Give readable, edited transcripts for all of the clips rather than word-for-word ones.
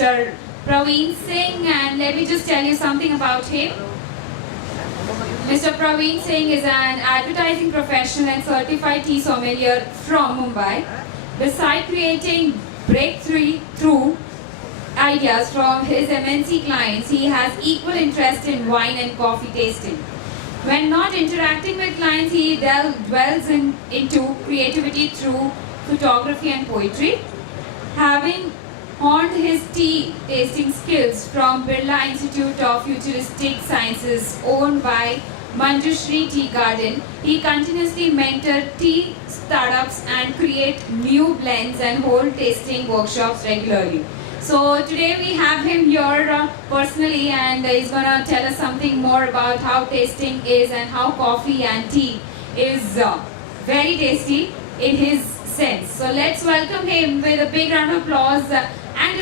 Mr. Praveen Singh, and let me just tell you something about him. Mr. Praveen Singh is an advertising professional and certified tea sommelier from Mumbai. Besides creating breakthrough ideas from his MNC clients, he has equal interest in wine and coffee tasting. When not interacting with clients, he dwells into creativity through photography and poetry. Having honed his tea tasting skills from Birla Institute of Futuristic Sciences, owned by Manjushri Tea Garden, he continuously mentors tea startups and create new blends and hold tasting workshops regularly. So today we have him here personally, and he's gonna tell us something more about how tasting is and how coffee and tea is very tasty in his sense. So let's welcome him with a big round of applause. And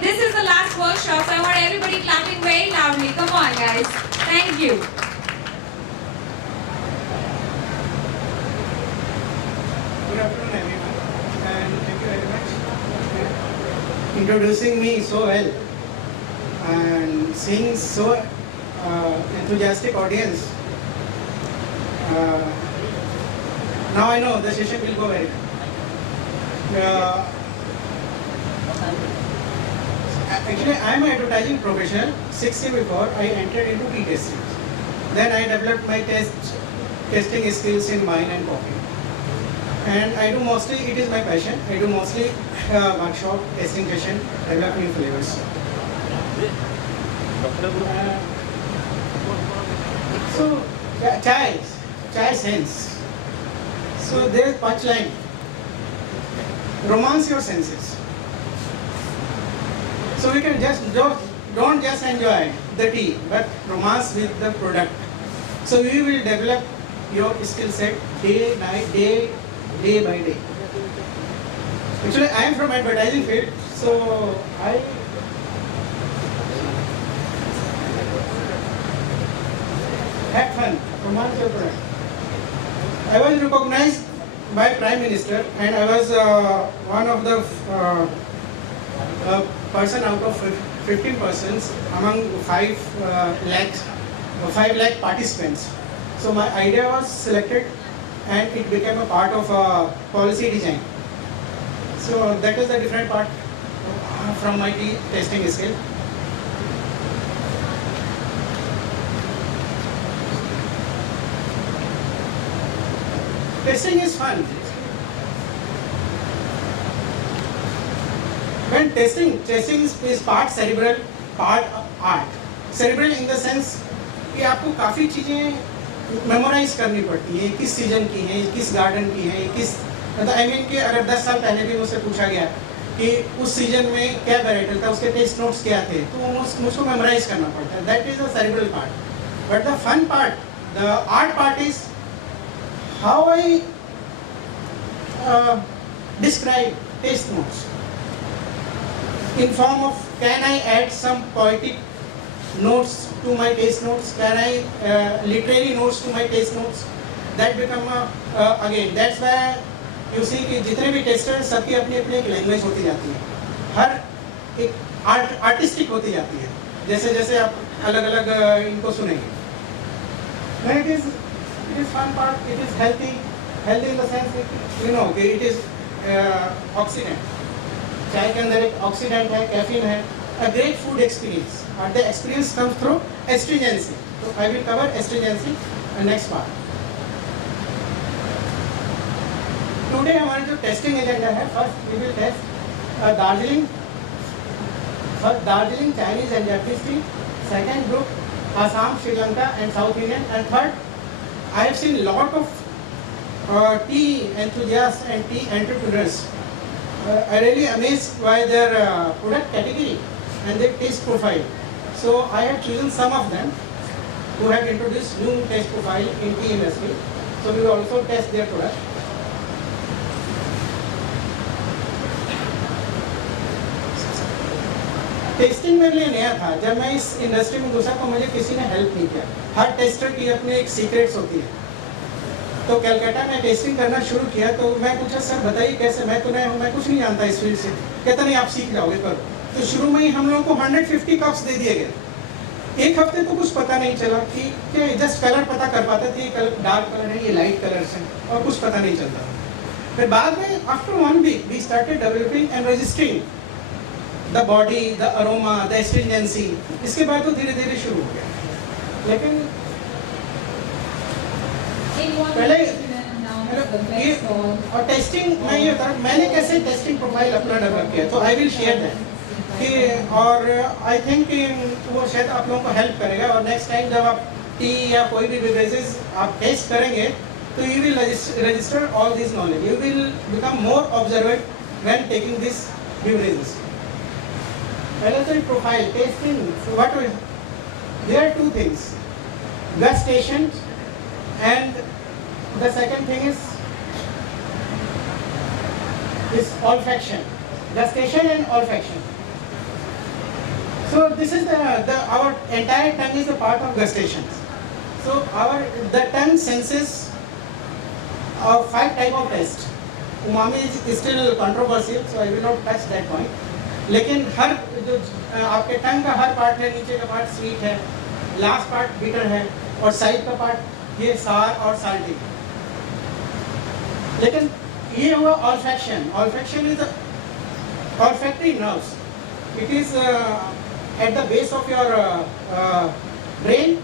this is the last workshop, so I want everybody clapping very loudly. Come on, guys. Thank you. Good afternoon, everyone, and thank you very much for introducing me so well and seeing so enthusiastic audience. Now I know the session will go very well. Actually, I am an advertising professional. 6 years before, I entered into tea tasting. Then I developed my tasting skills in wine and coffee. And I do mostly, it is my passion, I do mostly workshop, tasting session, develop new flavors. So, chai sense. So there is punchline. Romance your senses. So we can just don't just enjoy the tea, but romance with the product. So we will develop your skill set day by day. Actually, I am from advertising field, so I had fun. Romance your product. I was recognized by Prime Minister, and I was one of the person out of 15 persons among 5 lakh participants. So my idea was selected, and it became a part of policy design. So that is the different part from my tea tasting skill. Tasting is fun. When tasting is part cerebral, part art. Cerebral in the sense कि आपको काफ़ी चीज़ें memorise करनी पड़ती हैं, किस season की हैं, किस गार्डन की हैं, किस मतलब आई मीन कि अगर 10 साल पहले भी मुझसे पूछा गया कि उस सीजन में क्या वेराइटी था, उसके टेस्ट नोट्स क्या थे, तो मुझको मेमोराइज करना पड़ता है. That is the cerebral part. But the fun part, the art part is how I describe taste notes in form of, can I add some poetic notes to my taste notes, can I literary notes to my taste notes, that become again, that's why you see कि जितने भी tester हैं सबकी अपनी अपनी एक language होती जाती है, हर एक आर्टिस्टिक होती जाती है, जैसे जैसे आप अलग अलग इनको सुनेंगे. Then it is fun part, it is healthy in the sense that you know कि it is ऑक्सीडेंट. चाय के अंदर एक ऑक्सीडेंट है, कैफीन है. A great food experience, and the experience comes through astringency. So I will cover astringency in next part. Today हमारा जो testing agenda है, first we will test Darjeeling Chinese and Japanese tea. Second group Assam, Sri Lanka and South Indian. And third, I have seen lot of tea enthusiasts and tea entrepreneurs. I really amazed by their product category and their taste profile. So I have chosen some of them who have introduced new taste profile in tea industry. So we will also test their product. Testing मेरे लिए नया था. जब मैं इस industry में घुसा तो मुझे किसी ने हेल्प नहीं किया. हर टेस्टर की अपनी एक सीक्रेट्स होती है. तो कलकत्ता में टेस्टिंग करना शुरू किया तो मैं पूछा, सर बताइए कैसे, मैं कुछ नहीं जानता इस फील्ड से. कहता नहीं, आप सीख जाओगे, करो. तो शुरू में ही हम लोगों को 150 कप्स दे दिए गए। एक हफ्ते तो कुछ पता नहीं चला कि जस्ट कलर पता कर पाते थे, ये कलर डार्क कलर है, ये लाइट कलर है, और कुछ पता नहीं चलता। फिर बाद में after 1 week we started developing and registering the body, the aroma, the astringency. इसके बाद तो धीरे धीरे शुरू हो गया। लेकिन पहले ये और टेस्टिंग में ये होता है, मैंने कैसे टेस्टिंग प्रोफाइल अपना डेवलप किया, तो आई विल शेयर दैट कि, और आई थिंक वो शायद आप लोगों को हेल्प करेगा। और नेक्स्ट टाइम जब आप टी या कोई भी बेवरेजेस आप टेस्ट करेंगे तो you will register all this knowledge, you will become more observant when taking this beverages. पहले तो profile tasting, what there are 2 things, gustation and the second thing is olfaction, gustation and olfaction. So this is our entire tongue is a part of gustation. So the tongue senses 5 type of taste. Umami is still controversial, so I will not touch that point. लेकिन हर जो आपके टंग का हर part है, नीचे का part sweet है, last part bitter है, और साइड का पार्ट ये सार और साल्टी। लेकिन ये हुआ olfaction. Olfaction is the olfactory nerves. It is at the base of your brain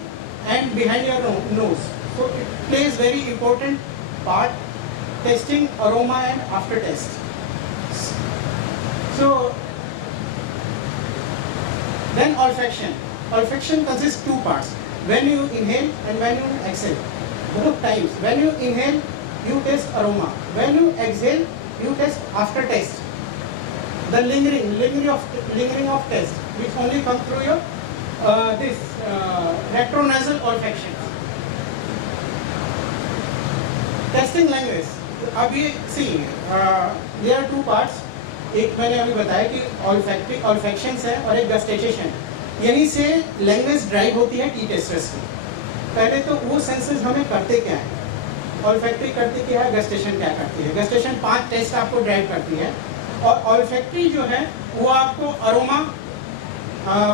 and behind your nose. So it plays very important part testing aroma and after taste. So then olfaction. Olfaction consists 2 parts. When you inhale and when you exhale. Both times. When you inhale, you taste aroma. When you exhale, you taste aftertaste. The lingering of taste, which only comes through your retronasal olfaction. Testing language. अब ये see, there are 2 parts. एक मैंने अभी बताया कि olfactions है और एक gustation. यहीं से लैंग्वेज ड्राइव होती है टी टेस्टर्स की। पहले तो वो सेंसेस हमें करते क्या है, ऑल्फैक्टरी करती क्या है, गस्टेशन क्या करती है। गस्टेशन 5 टेस्ट आपको ड्राइव करती है, और ऑल्फैक्टरी जो है वो आपको aroma,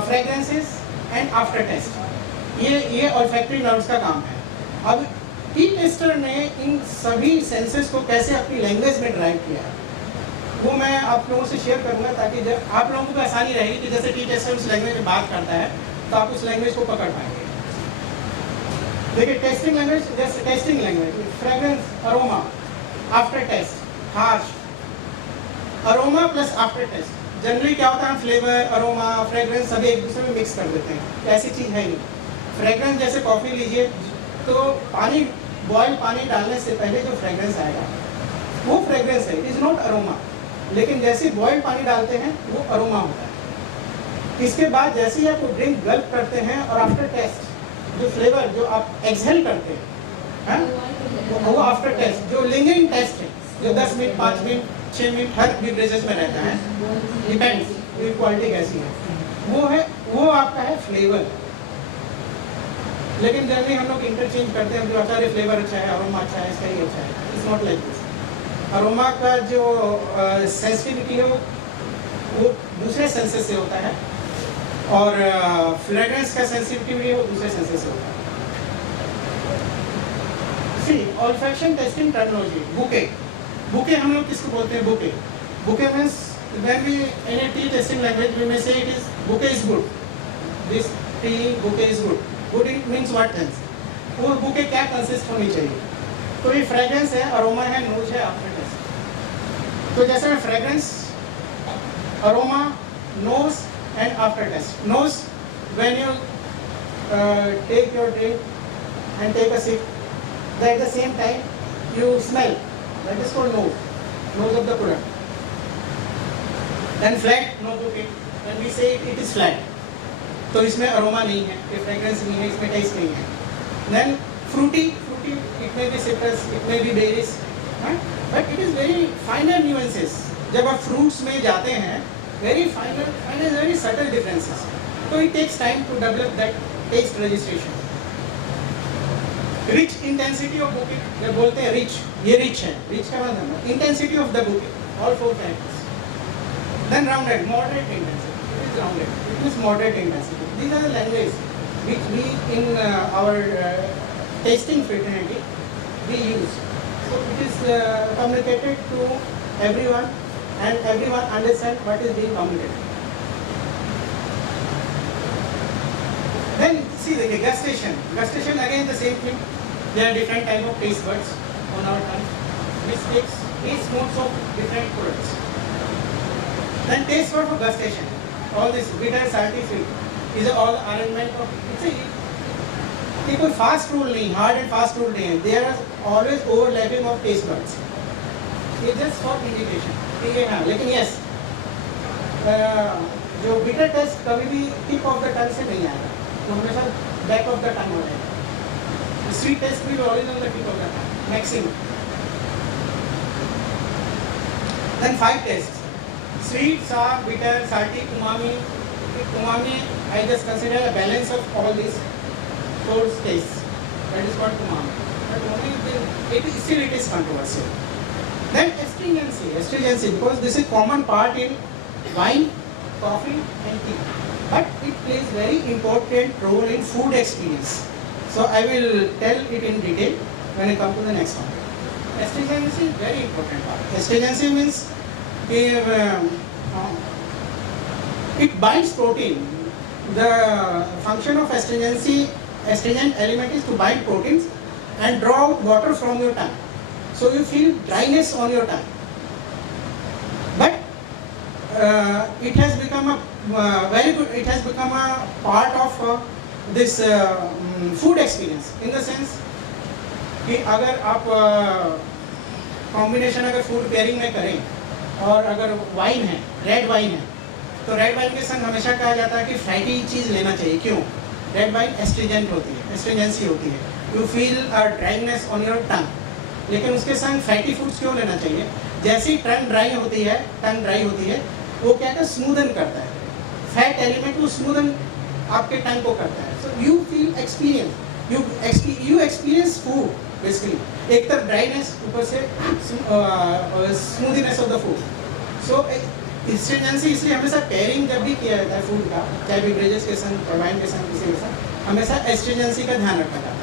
fragrances and after taste, ये ऑल्फैक्टरी नर्व्स का काम है। अब टी टेस्टर ने इन सभी सेंसेस को कैसे अपनी लैंग्वेज में ड्राइव किया है, वो मैं आप लोगों से शेयर करूंगा, ताकि जब आप लोगों को आसानी रहेगी कि जैसे टी टेस्टर उस लैंग्वेज में बात करता है तो आप उस लैंग्वेज को पकड़ पाएंगे। देखिए टेस्टिंग लैंग्वेज, जैसे tasting language, fragrance, aroma, after taste, harsh, aroma plus after taste. Generally क्या होता है, हम फ्लेवर, अरोमा, फ्रेग्रेंस सभी एक दूसरे में मिक्स कर देते हैं, ऐसी चीज़ है नहीं। फ्रेग्रेंस जैसे कॉफ़ी लीजिए तो पानी, बॉयल पानी डालने से पहले जो फ्रेग्रेंस आएगा वो फ्रेग्रेंस है, इट इज़ नॉट अरोमा। लेकिन जैसे बॉयल पानी डालते हैं वो अरोमा होता है। इसके बाद जैसे ही आप ड्रिंक गल्प करते हैं और आफ्टर टेस्ट जो फ्लेवर जो आप एक्सहेल करते हैं वो आफ्टर टेस्ट, जो लिंगरिंग टेस्ट है, जो 10 मिनट, 5 मिनट, 6 मिनट हर बेवरेजेस में रहता है, डिपेंड्स क्वालिटी कैसी है, वो आपका है फ्लेवर। लेकिन जनरली हम लोग इंटरचेंज करते हैं, जो अच्छा है फ्लेवर अच्छा है, अरोमा अच्छा है, इसका ही अच्छा है। It's not like this. Aroma का जो सेंसिटिविटी है वो दूसरे सेंसेस से होता है, और फ्रेग्रेंस का सेंसिटिविटी है वो दूसरे सेंसेस से होता है। सी ऑल्फैक्शन टेस्टिंग टर्मिनोलॉजी, बुके हम लोग किसको बोलते हैं, bouquet means when we in a tea tasting language we may say it is bouquet is good, this tea bouquet is good. Good it means what else, वो bouquet क्या consist होनी चाहिए। तो ये फ्रेग्रेंस है, अरोमा है, knows है, after test. तो जैसे मैं fragrance, aroma, nose and after taste. Nose, when you take your drink and take a sip, at the same time you smell, that is called nose of the product. Then flat, no bouquet, when we say it is flat, तो इसमें aroma नहीं है, fragrance नहीं है, इसमें test नहीं है। Then fruity, it may be citrus, it may be berries, but it is very finer nuances. जब आप fruits में जाते हैं, very finer, very subtle differences. So it takes time to develop that taste registration. Rich intensity of bouquet, जब बोलते हैं rich, ये rich है, rich का मतलब intensity of the bouquet, all 4 factors. Then rounded, moderate intensity. is rounded. It means moderate intensity. These are the language which we in our tasting fraternity we use. So it is communicated to everyone and everyone understand what is being communicated. Then see the gustation. Gustation again the same thing. There are different type of taste buds on our tongue which takes taste notes of different products. Then taste bud for gustation. All this bitter, salty, sweet is all arrangement of it's a कोई fast rule नहीं, hard and fast rule नहीं है. There are always overlapping of taste buds. ये just for indication कि ये हाँ. लेकिन yes जो बिटर टेस्ट कभी भी टिप ऑफ द टंग से नहीं आएगा, तो हमेशा बैक ऑफ द टंग हो जाएगा. स्वीट टेस्ट भी always on the tip of the tongue maximum. Then 5 taste: sweet, sour, bitter, salty, umami. Umami I just consider a balance of all these 4 tastes. That is called umami. But only it is controversial. Then astringency, because this is common part in wine, coffee and tea. But it plays very important role in food experience. So I will tell it in detail when I come to the next one. Astringency is very important part. Astringency means it binds protein. The function of astringent element is to bind proteins and draw out water from your tongue. So you feel dryness on your tongue. But it has become a very good. It has become a part of this food experience. In the sense कि अगर आप combination अगर food pairing में करें और अगर wine है, red wine है, तो रेड वाइन के संग हमेशा कहा जाता है कि फैटी चीज़ लेना चाहिए. क्यों? रेड वाइन एस्ट्रिजेंट होती है, एस्ट्रिजेंसी होती है. You feel a dryness on your टंग. लेकिन उसके संग फैटी फूड्स क्यों लेना चाहिए? जैसी टंग ड्राई होती है, वो क्या है, स्मूदन करता है. फैट एलिमेंट वो स्मूदन आपके टंग को करता है. So you feel experience, you experience food basically. एक तरफ ड्राइनेस, ऊपर से स्मूदीनेस ऑफ द फूड. सो एस्ट्रिजेंसी इसलिए हमेशा पेयरिंग जब भी किया जाता है फूड का, चाहे बेवरेजेस के संग, वाइन के संग, किसी के संग, हमेशा एस्ट्रिजेंसी का ध्यान रखा जाता है.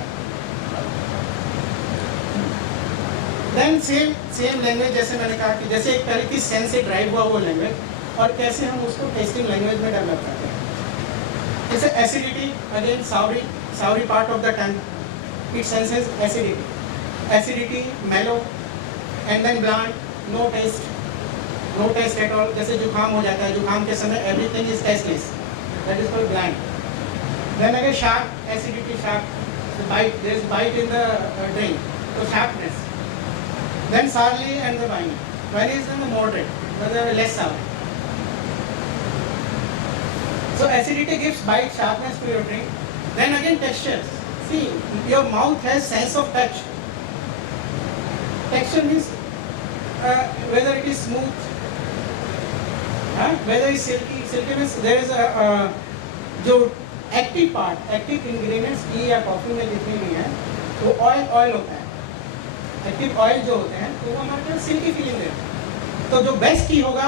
देन सेम लैंग्वेज, जैसे मैंने कहा कि जैसे एक तरह की सेंस से ड्राइव हुआ वो लैंग्वेज, और कैसे हम उसको टेस्टिंग लैंग्वेज में डेवलप करते हैं. जैसे acidity, again sourly part of the tongue, it senses acidity, mellow, and then blunt, no taste at all. जैसे जुकाम हो जाता है, जुकाम के समय everything is tasteless, that is called blunt. Then again sharp, acidity, sharp, bite, there is bite in the drink, तो sharpness. Then sourly and the wine. Wine is in the moderate, but the less sour. So acidity gives bite, sharpness to your drink. Then again textures. See, your mouth has sense of touch. Texture means whether it is smooth, whether it is silky. Silky means there is a जो active part, active ingredients T या coffee में जितनी भी हैं, वो oil होता है. Active oil जो होते हैं तो वो हमारे पास सिल्की फीलिंग देते हैं. तो जो बेस्ट टी होगा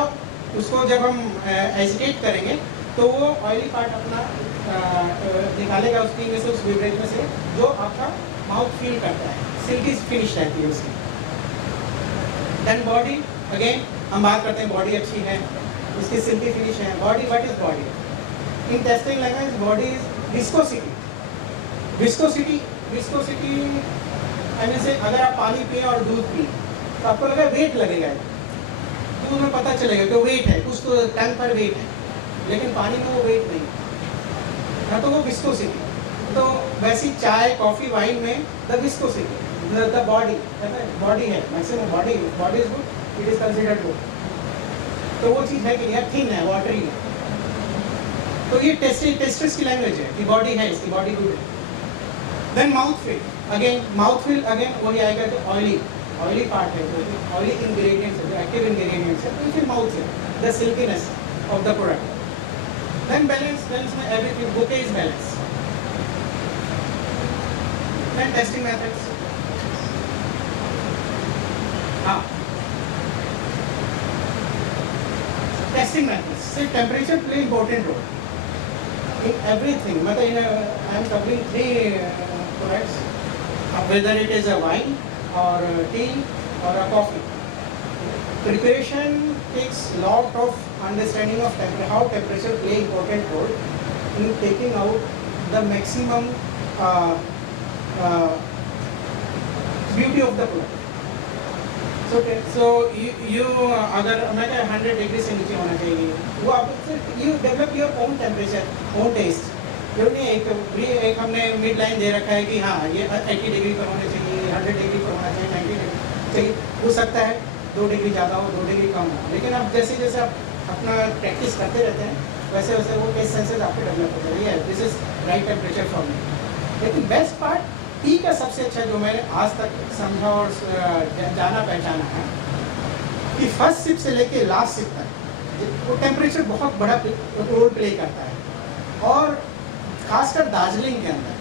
उसको जब हम एजिटेट करेंगे तो वो ऑयली पार्ट अपना निकालेगा उस टी में से, उस बेवरेज में से, जो आपका माउथ फील करता है, सिल्की फिनिश रहती है उसकी. देन बॉडी, अगेन हम बात करते हैं बॉडी अच्छी है, उसकी सिल्की फिनिश है. Body, what is body? In testing language body is viscosity. से अगर आप पानी पिए और दूध पिए तो आपको लगा वेट लगेगा, दूध में पता चलेगा कि वेट है, कुछ तो टंग पर वेट है, लेकिन पानी में वो वेट नहीं है, तो वो विस्कोसिटी. तो वैसी चाय, कॉफी, वाइन में द विस्कोसिटी, द बॉडी है maximum. Body is good, it is considered good. तो वो चीज़ है कि यार थिन है, वाटरी है. तो ये टेस्टर्स की लैंग्वेज है कि बॉडी है, इसकी बॉडी गुड है. देन माउथ फील, अगेन वही आएगा जो ऑयली पार्ट है, जो ऑयली इंग्रेडिएंट्स है, जो एक्टिव इंग्रेडिएंट्स है, तो फिर माउथ है, the silkiness of the product. Then balance में everything, bouquet is balance. Then tasting methods. Tasting methods से temperature play important role in everything. मतलब I am covering 3 products, whether it is a wine or a tea or a coffee. Preparation takes lot of understanding of how temperature play important role in taking out the maximum beauty of the product. So you अगर मैं क्या 100 degree से नीचे होना चाहिए, वो आप फिर you develop your own temperature, own taste. जरूरी नहीं एक हमने मिड लाइन दे रखा है कि हाँ ये 80 डिग्री पर होने चाहिए, 100 डिग्री पर होना चाहिए, 90 डिग्री चाहिए. हो सकता है 2 डिग्री ज़्यादा हो, 2 डिग्री कम हो, लेकिन आप जैसे जैसे आप अपना प्रैक्टिस करते रहते हैं वैसे वैसे वो टेस्ट सेंसेस आपके डेवलप हो जाएंगे. This is right temperature for me. लेकिन बेस्ट पार्ट टी का सबसे अच्छा जो मैंने आज तक समझा और जाना पहचाना है कि फर्स्ट सिप से लेके लास्ट सिप तक वो टेम्परेचर बहुत बड़ा रोल प्ले करता है. और खासकर दार्जिलिंग के अंदर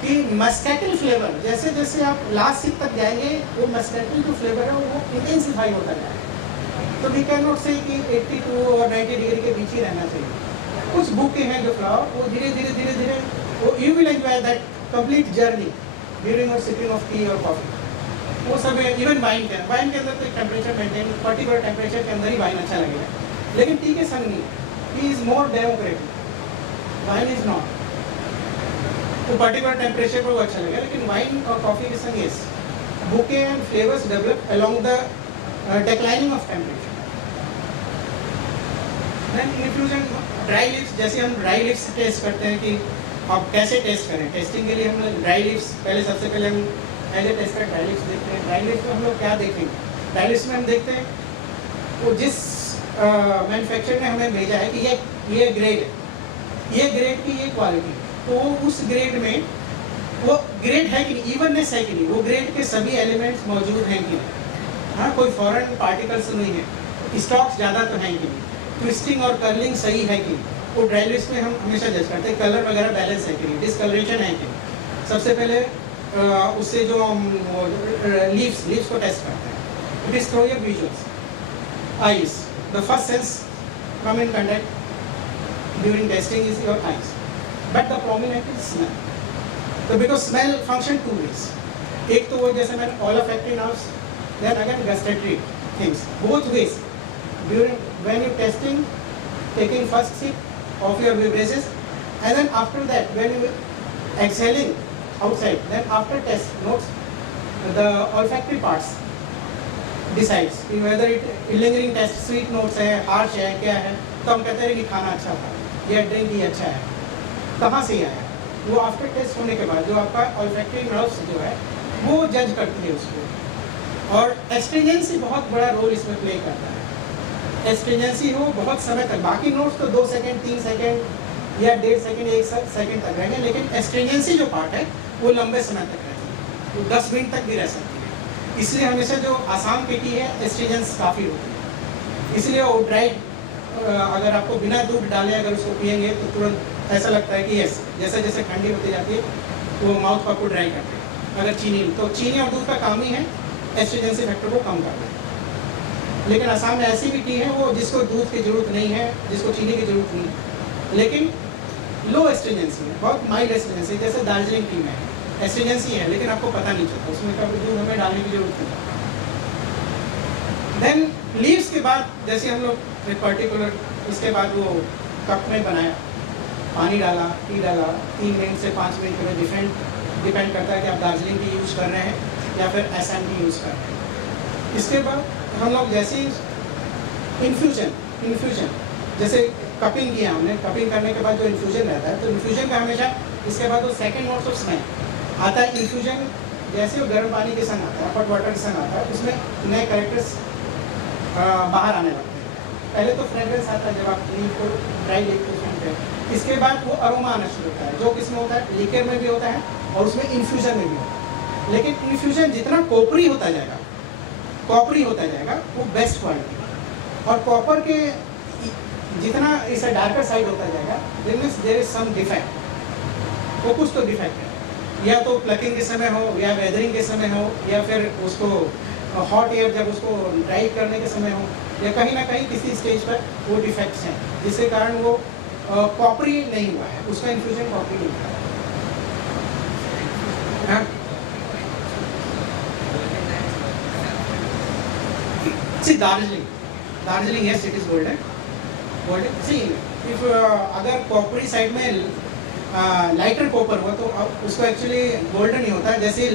कि मस्कैटल फ्लेवर जैसे जैसे आप लास्ट सिप तक जाएंगे वो मस्कैटल जो फ्लेवर है वो इंटेंसिफाई होता जाएगा. तो वी कैन नॉट से कि 82 और 90 डिग्री के बीच ही रहना चाहिए. कुछ बुके हैं जो फ्लावर वो धीरे धीरे धीरे धीरे वो you will enjoy that complete journey during और सिपिंग ऑफ टी और कॉफी. वो सब इवन वाइन के अंदर तो टेम्परेचर मेंटेन पर्टिकुलर टेम्परेचर के अंदर ही वाइन अच्छा लगेगा. लेकिन टी के संग नहीं, T is more democratic, wine is not. तो पर्टिकुलर टेम्परेचर पर वो अच्छा लगेगा, लेकिन वाइन और कॉफी के संग yes bouquet and flavours develop along the declining of temperature. Then infusion dry lips, जैसे हम ड्राई लिप्स टेस्ट करते हैं कि आप कैसे टेस्ट करें. टेस्टिंग के लिए हम लोग ड्राई लिप्स पहले सबसे पहले हम as a taster dry lips देखते हैं. ड्राई लिप्स में हम लोग क्या देखेंगे, ड्राई लिप्स में हम देखते हैं वो जिस मैन्युफैक्चरर ने हमें भेजा है कि ये ग्रेड है, ये ग्रेड की ये क्वालिटी, तो उस ग्रेड में वो ग्रेड है कि नहीं, इवननेस है कि नहीं, वो ग्रेड के सभी एलिमेंट्स मौजूद हैं कि नहीं, हाँ कोई फॉरेन पार्टिकल्स नहीं है, स्टॉक्स ज़्यादा तो हैं कि नहीं, ट्विस्टिंग और कर्लिंग सही है कि नहीं. वो ड्राई लिप्स में हम हमेशा जज करते हैं कलर वगैरह बैलेंस है कि नहीं, डिसकलरेशन है कि नहीं. सबसे पहले उससे जो लीव्स को टेस्ट करते हैं. It is through your visuals eyes. The first sense come in contact during tasting is your eyes, but the prominent is smell. तो बिकॉज स्मेल फंक्शन 2 ways. एक तो वो जैसे मैंने olfactory nerves, then again gustatory things, both ways during when you testing, taking first sip of your beverages, and then after that when you exhaling outside, then after test notes the olfactory parts decides whether it lingering test sweet notes है, harsh है, क्या है. तो हम कहते हैं कि खाना अच्छा था, ये ड्रिंक ही अच्छा है. कहाँ से आया वो आफ्टर टेस्ट होने के बाद जो आपका olfactory nerves जो है वो जज करती है उसको. और एस्ट्रिंजेंसी बहुत बड़ा रोल इसमें प्ले करता है. एस्ट्रिंजेंसी हो बहुत समय तक, बाकी नोट्स तो 2 सेकंड 3 सेकंड या 1.5 सेकंड 1 सेकंड तक रहेंगे, लेकिन एस्ट्रिंजेंसी जो पार्ट है वो लंबे समय तक रहेगी, वो 10 मिनट तक भी रह सकती है. इसलिए हमेशा जो आसाम की टी है एस्ट्रिंजेंस काफ़ी होती है. इसलिए वो ड्राई अगर आपको बिना दूध डाले अगर उसको पियेंगे तो तुरंत ऐसा लगता है कि यस, जैसे जैसे ठंडी होती जाती है वो माउथ को आपको ड्राई करते हैं. अगर चीनी, तो चीनी और दूध का काम ही है एस्ट्रिंजेंसी फैक्टर को कम करना. लेकिन असम में ऐसी भी टी है वो जिसको दूध की ज़रूरत नहीं है, जिसको चीनी की ज़रूरत नहीं है, लेकिन लो एस्ट्रिंजेंसी है, बहुत माइल्ड एस्ट्रिंजेंसी. जैसे दार्जिलिंग टी में एस्ट्रिंजेंसी है लेकिन आपको पता नहीं चलता, उसमें कभी दूध हमें डालने की जरूरत नहीं. देन लीव्स के बाद जैसे हम लोग एक पर्टिकुलर इसके बाद वो कप में बनाया, पानी डाला, टी डाला, 3 मिनट से 5 मिनट में डिपेंड करता है कि आप दार्जिलिंग की यूज़ कर रहे हैं या फिर असम की यूज़ कर रहे हैं. इसके बाद हम लोग जैसे इन्फ्यूजन जैसे कपिंग किया हमने, कपिंग करने के बाद जो इन्फ्यूजन रहता है तो इन्फ्यूजन का हमेशा इसके बाद वो सेकंड नोट्स ऑफ स्मेल आता है. इन्फ्यूजन जैसे वो गर्म पानी के संग आता है, हॉट वाटर के संग आता है, उसमें नए कैरेक्टर्स बाहर आने लगते हैं. पहले तो फ्रेग्रेंस आता है जब आप लीव को ड्राई लीव को सुनते हैं, इसके बाद वो अरोमा आना शुरू होता है जो किसमें होता है, लिकर में भी होता है और उसमें इन्फ्यूजन में भी होता है. लेकिन इन्फ्यूजन जितना कॉपरी होता जाएगा वो बेस्ट क्वालिटी. और कॉपर के जितना इसे डार्कर साइड होता जाएगा देयर इज सम डिफेक्ट, वो कुछ तो डिफेक्ट है, या तो प्लकिंग के समय हो या वेदरिंग के समय हो या फिर उसको हॉट एयर जब उसको ड्राई करने के समय हो, या कहीं ना कहीं किसी स्टेज पर वो डिफेक्ट्स हैं जिसके कारण वो कॉपरी नहीं हुआ है, उसका इन्फ्यूजन कॉपरी नहीं हुआ है। हाँ? See, Darjeeling, yes, it is golden. See, if अगर कॉपरी साइड में लाइटर कॉपर हुआ तो उसको एक्चुअली गोल्डन नहीं होता, जैसे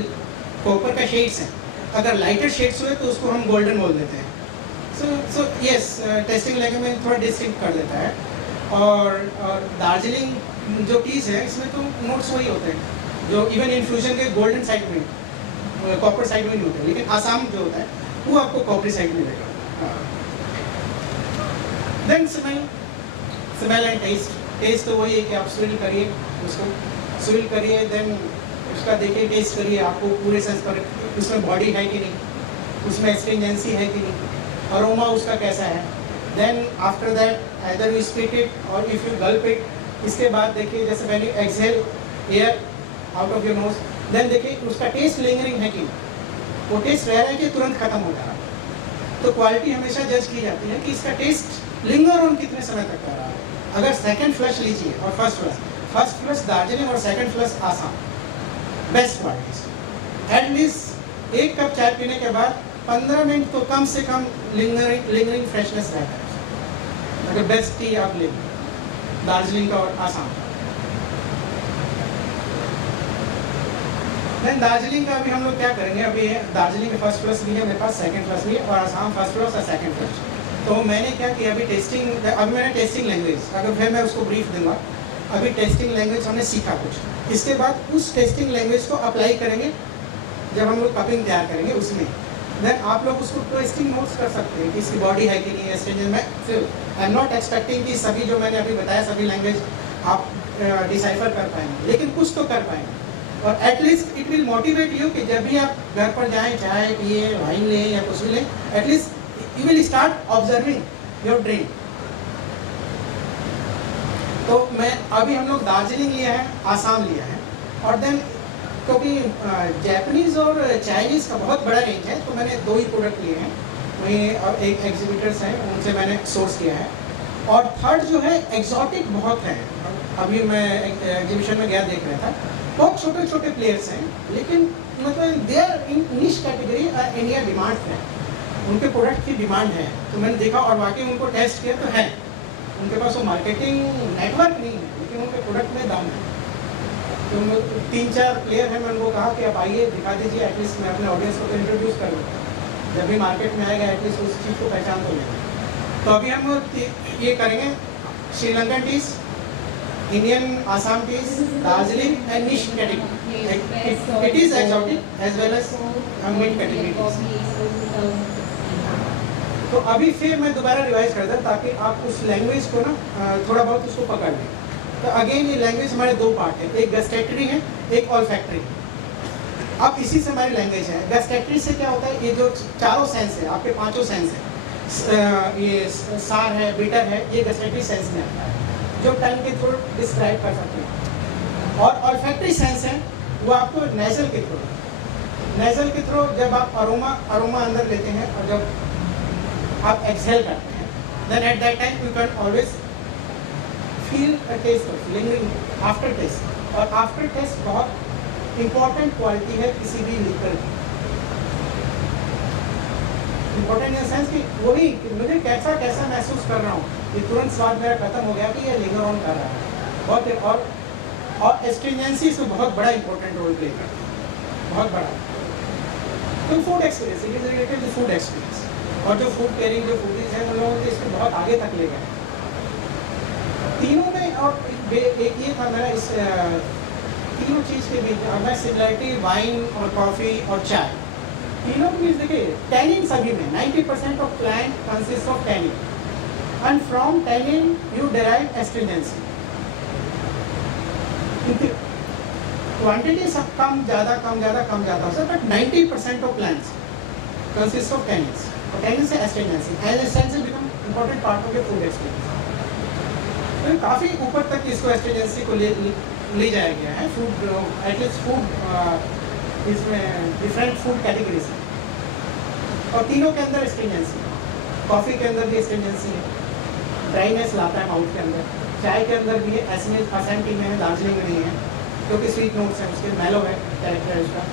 कॉपर का शेड्स हैं, अगर लाइटर शेड्स हुए तो उसको हम गोल्डन बोल देते हैं। सो यस, टेस्टिंग लैंग्वेज में थोड़ा डिस्टिंक्ट कर देता है। और दार्जिलिंग जो टीज है इसमें तो नोट्स वही होते हैं जो इवन इन्फ्यूजन के गोल्डन साइड में, कॉपर साइड में नहीं होते, लेकिन आसाम जो होता है वो आपको कॉपरी साइड में मिलेगा। देन स्मेल एंड टेस्ट तो वही है कि आप स्विल करिए, उसको स्विल करिए, देन उसका देखिए, टेस्ट करिए, आपको पूरे सेंस पर उसमें बॉडी है कि नहीं, उसमें एस्ट्रिंजेंसी है कि नहीं, अरोमा उसका कैसा है। Then after that either you spit it और इफ यू गल्प इट। इसके बाद देखिए, जैसे when you exhale air out of your nose, then देखिए उसका टेस्ट लिंगरिंग है कि नहीं, वो टेस्ट रह रहा है कि तुरंत खत्म हो जा रहा है। तो क्वालिटी हमेशा जज की जाती है कि इसका टेस्ट लिंगर ऑन कितने समय तक कर रहा है। अगर सेकंड फ्लश लीजिए और फर्स्ट फ्लश दार्जिलिंग और second flush Assam, best quality. At least एक कप चाय पीने के बाद 15 मिनट तो कम से कम लिंगरिंग फ्रेशनेस रहता है। अगर बेस्ट टी आप ले दार्जिलिंग का और आसाम का। देन दार्जिलिंग का अभी हम लोग क्या करेंगे, अभी दार्जिलिंग में फर्स्ट फ्लश भी है मेरे पास, सेकंड फ्लश भी है, और आसाम फर्स्ट फ्लश और सेकंड फ्लश। तो मैंने क्या किया, अभी मैंने टेस्टिंग लैंग्वेज, अगर फिर मैं उसको ब्रीफ दूंगा, अभी टेस्टिंग लैंग्वेज हमने सीखा कुछ, इसके बाद उस टेस्टिंग लैंग्वेज को अप्लाई करेंगे जब हम लोग कपिंग तैयार करेंगे उसमें। देन आप लोग उसको टेस्टिंग नोट्स कर सकते हैं कि इसकी बॉडी है कि नहीं, एस्ट्रिंजेंट में। फिर आई एम नॉट एक्सपेक्टिंग कि सभी जो मैंने अभी बताया सभी लैंग्वेज आप डिसाइफर कर पाएंगे, लेकिन कुछ तो कर पाएंगे। और at least it will motivate you कि जब भी आप घर पर जाएं, चाय पिए, वाइन लें या कुछ भी लें, at least you will start observing your drink. तो मैं अभी हम लोग दार्जिलिंग लिया है, आसाम लिया है, और देन क्योंकि जापानीज़ और चाइनीज़ का बहुत बड़ा रेंज है तो मैंने 2 ही प्रोडक्ट लिए हैं, वहीं और एक एग्जीबिटर्स हैं उनसे मैंने सोर्स किया है। और थर्ड जो है एक्जॉटिक बहुत है, अभी मैं एग्जीबिशन में गया देख रहा था, बहुत छोटे छोटे प्लेयर्स हैं, लेकिन मतलब दे आर इन निश कैटेगरी, इंडिया डिमांड है, उनके प्रोडक्ट की डिमांड है। तो मैंने देखा और वाकई उनको टेस्ट किया तो है, उनके पास वो मार्केटिंग नेटवर्क नहीं है, लेकिन उनके प्रोडक्ट में दाम है। तो 3-4 प्लेयर हैं, मैं उनको कहा कि आप आइए दिखा दीजिए, एटलीस्ट मैं अपने ऑडियंस को तो इंट्रोड्यूस करूँ, जब भी मार्केट में आएगा एटलीस्ट उस चीज़ को पहचान तो लेंगे। तो अभी हम ये करेंगे, Sri Lankan teas, Indian Assam teas, Darjeeling and niche category. It is exotic as well as mid category teas. तो अभी फिर मैं दोबारा रिवाइज कर दूँ ताकि आप उस लैंग्वेज को ना थोड़ा बहुत उसको पकड़ लें। तो अगेन ये लैंग्वेज हमारे 2 पार्ट है, एक गस्टेटरी है, एक ऑल्फैक्टरी। अब इसी से हमारी लैंग्वेज है। गस्टेटरी से क्या होता है, ये जो चारों सेंस है, आपके 5 सेंस है, ये सार है, बिटर है, ये गस्टेटरी सेंस में आता है, जो टंग के थ्रू डिस्क्राइब कर सकते हैं। और ऑल्फैक्टरी सेंस है वो आपको नेजल के थ्रू जब आप अरोमा अंदर लेते हैं और जब आप एक्सहेल करते हैं, then at that time you can always feel a taste of lingering after taste. और आफ्टर टेस्ट बहुत इंपॉर्टेंट क्वालिटी है किसी भी लिकर की। इंपॉर्टेंट इन द सेंस कि वही कि मुझे कैसा महसूस कर रहा हूँ, ये तुरंत स्वाद मेरा खत्म हो गया कि ये लिंगर ऑन कर रहा है बहुत। और एस्ट्रिंजेंसी इसमें बहुत बड़ा इंपॉर्टेंट रोल प्ले करती है, बहुत बड़ा। तो food experience, it is related to food experience. और जो फूड पेयरिंग जो फूडीज हैं उन लोगों ने इसको बहुत आगे तक ले गए तीनों में। और एक ये था मेरा इस तीनों चीज़ के बीच मैं सिमिलरिटी वाइन और कॉफ़ी और चाय तीनों के बीच देखिए, टैनिन सभी में 90% of plant consist of tannin, and from tannin you derive astringency. Quantity सब कम ज़्यादा हो सकता है, but 90% of plants consist of tannins. और tannin से astringency, and astringency become important part of your food experience. तो काफ़ी ऊपर तक इसको astringency को ले जाया गया है फूड, एटलीस्ट फूड इसमें डिफरेंट फूड कैटेगरीज हैं। और तीनों के अंदर स्ट्रिंजेंसी है। कॉफ़ी के अंदर भी स्ट्रिंजेंसी है, ड्राइनेस लाता है माउथ के अंदर। चाय के अंदर भी है, एसेंटी में है, दार्जिलिंग में नहीं है, क्योंकि स्वीट नोट्स है, उसके मेलो है कैरेक्टर है उसका।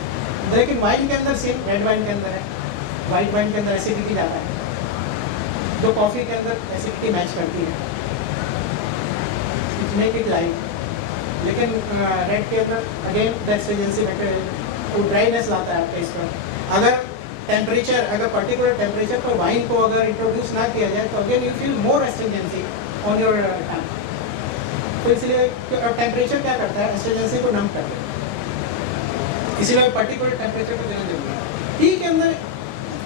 लेकिन वाइन के अंदर सेम, रेड वाइन के अंदर है, वाइट वाइन के अंदर एसिडिटी जाता है, जो कॉफ़ी के अंदर एसिडिटी मैच करती है, मेक इट लाइट। लेकिन रेड के अंदर अगेन टेस्टेजेंसी बेटर, वो ड्राइनेस लाता है आपके इस पर। अगर टेम्परेचर, अगर पर्टिकुलर टेम्परेचर पर वाइन को अगर इंट्रोड्यूस ना किया जाए तो again you feel more astringency on your tongue. तो इसलिए टेम्परेचर क्या करता है, एस्ट्रिंजेंसी को नम कर देता है, इसीलिए पर्टिकुलर टेम्परेचर को देना जरूरी है। टी के अंदर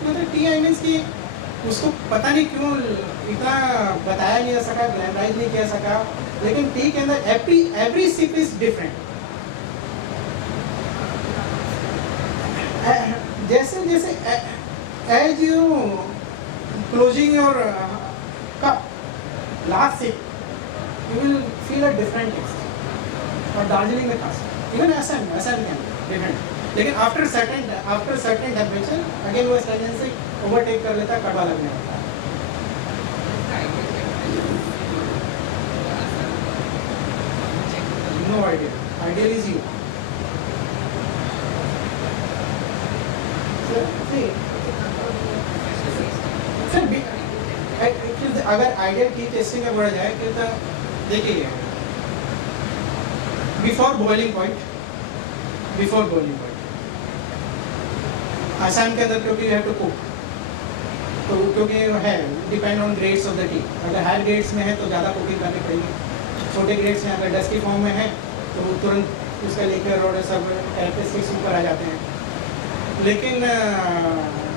मतलब टी आई मीन्स की उसको पता नहीं क्यों इतना बताया नहीं जा सका, ग्लैमराइज नहीं किया सका, लेकिन टी के अंदर एवरी सिप इज डिफरेंट। जैसे जैसे as you closing your cup last sip you will feel a different taste. और दार्जिलिंग में खास इवन असम के अंदर डिफरेंट, लेकिन आफ्टर सर्टेन टेम्परेचर अगेन वो एस्ट्रिंजेंसी ओवरटेक कर लेता है, कड़वा लगने लगता है। No idea. Ideal is you. Sir अगर आइडियल की टेस्टिंग में बढ़ जाए तो देखिए बिफोर बॉइलिंग पॉइंट आसाम के अंदर क्योंकि यू हैव टू कुक, तो क्योंकि है depend on grades of the T. अगर हायर ग्रेड्स में है तो ज़्यादा कुकिंग करनी पड़ेगी, छोटे ग्रेड्स में अगर डस्टी फॉर्म में है तो तुरंत उसका लेकर और सब कैरेक्टरिस्टिक्स ऊपर आ जाते हैं। लेकिन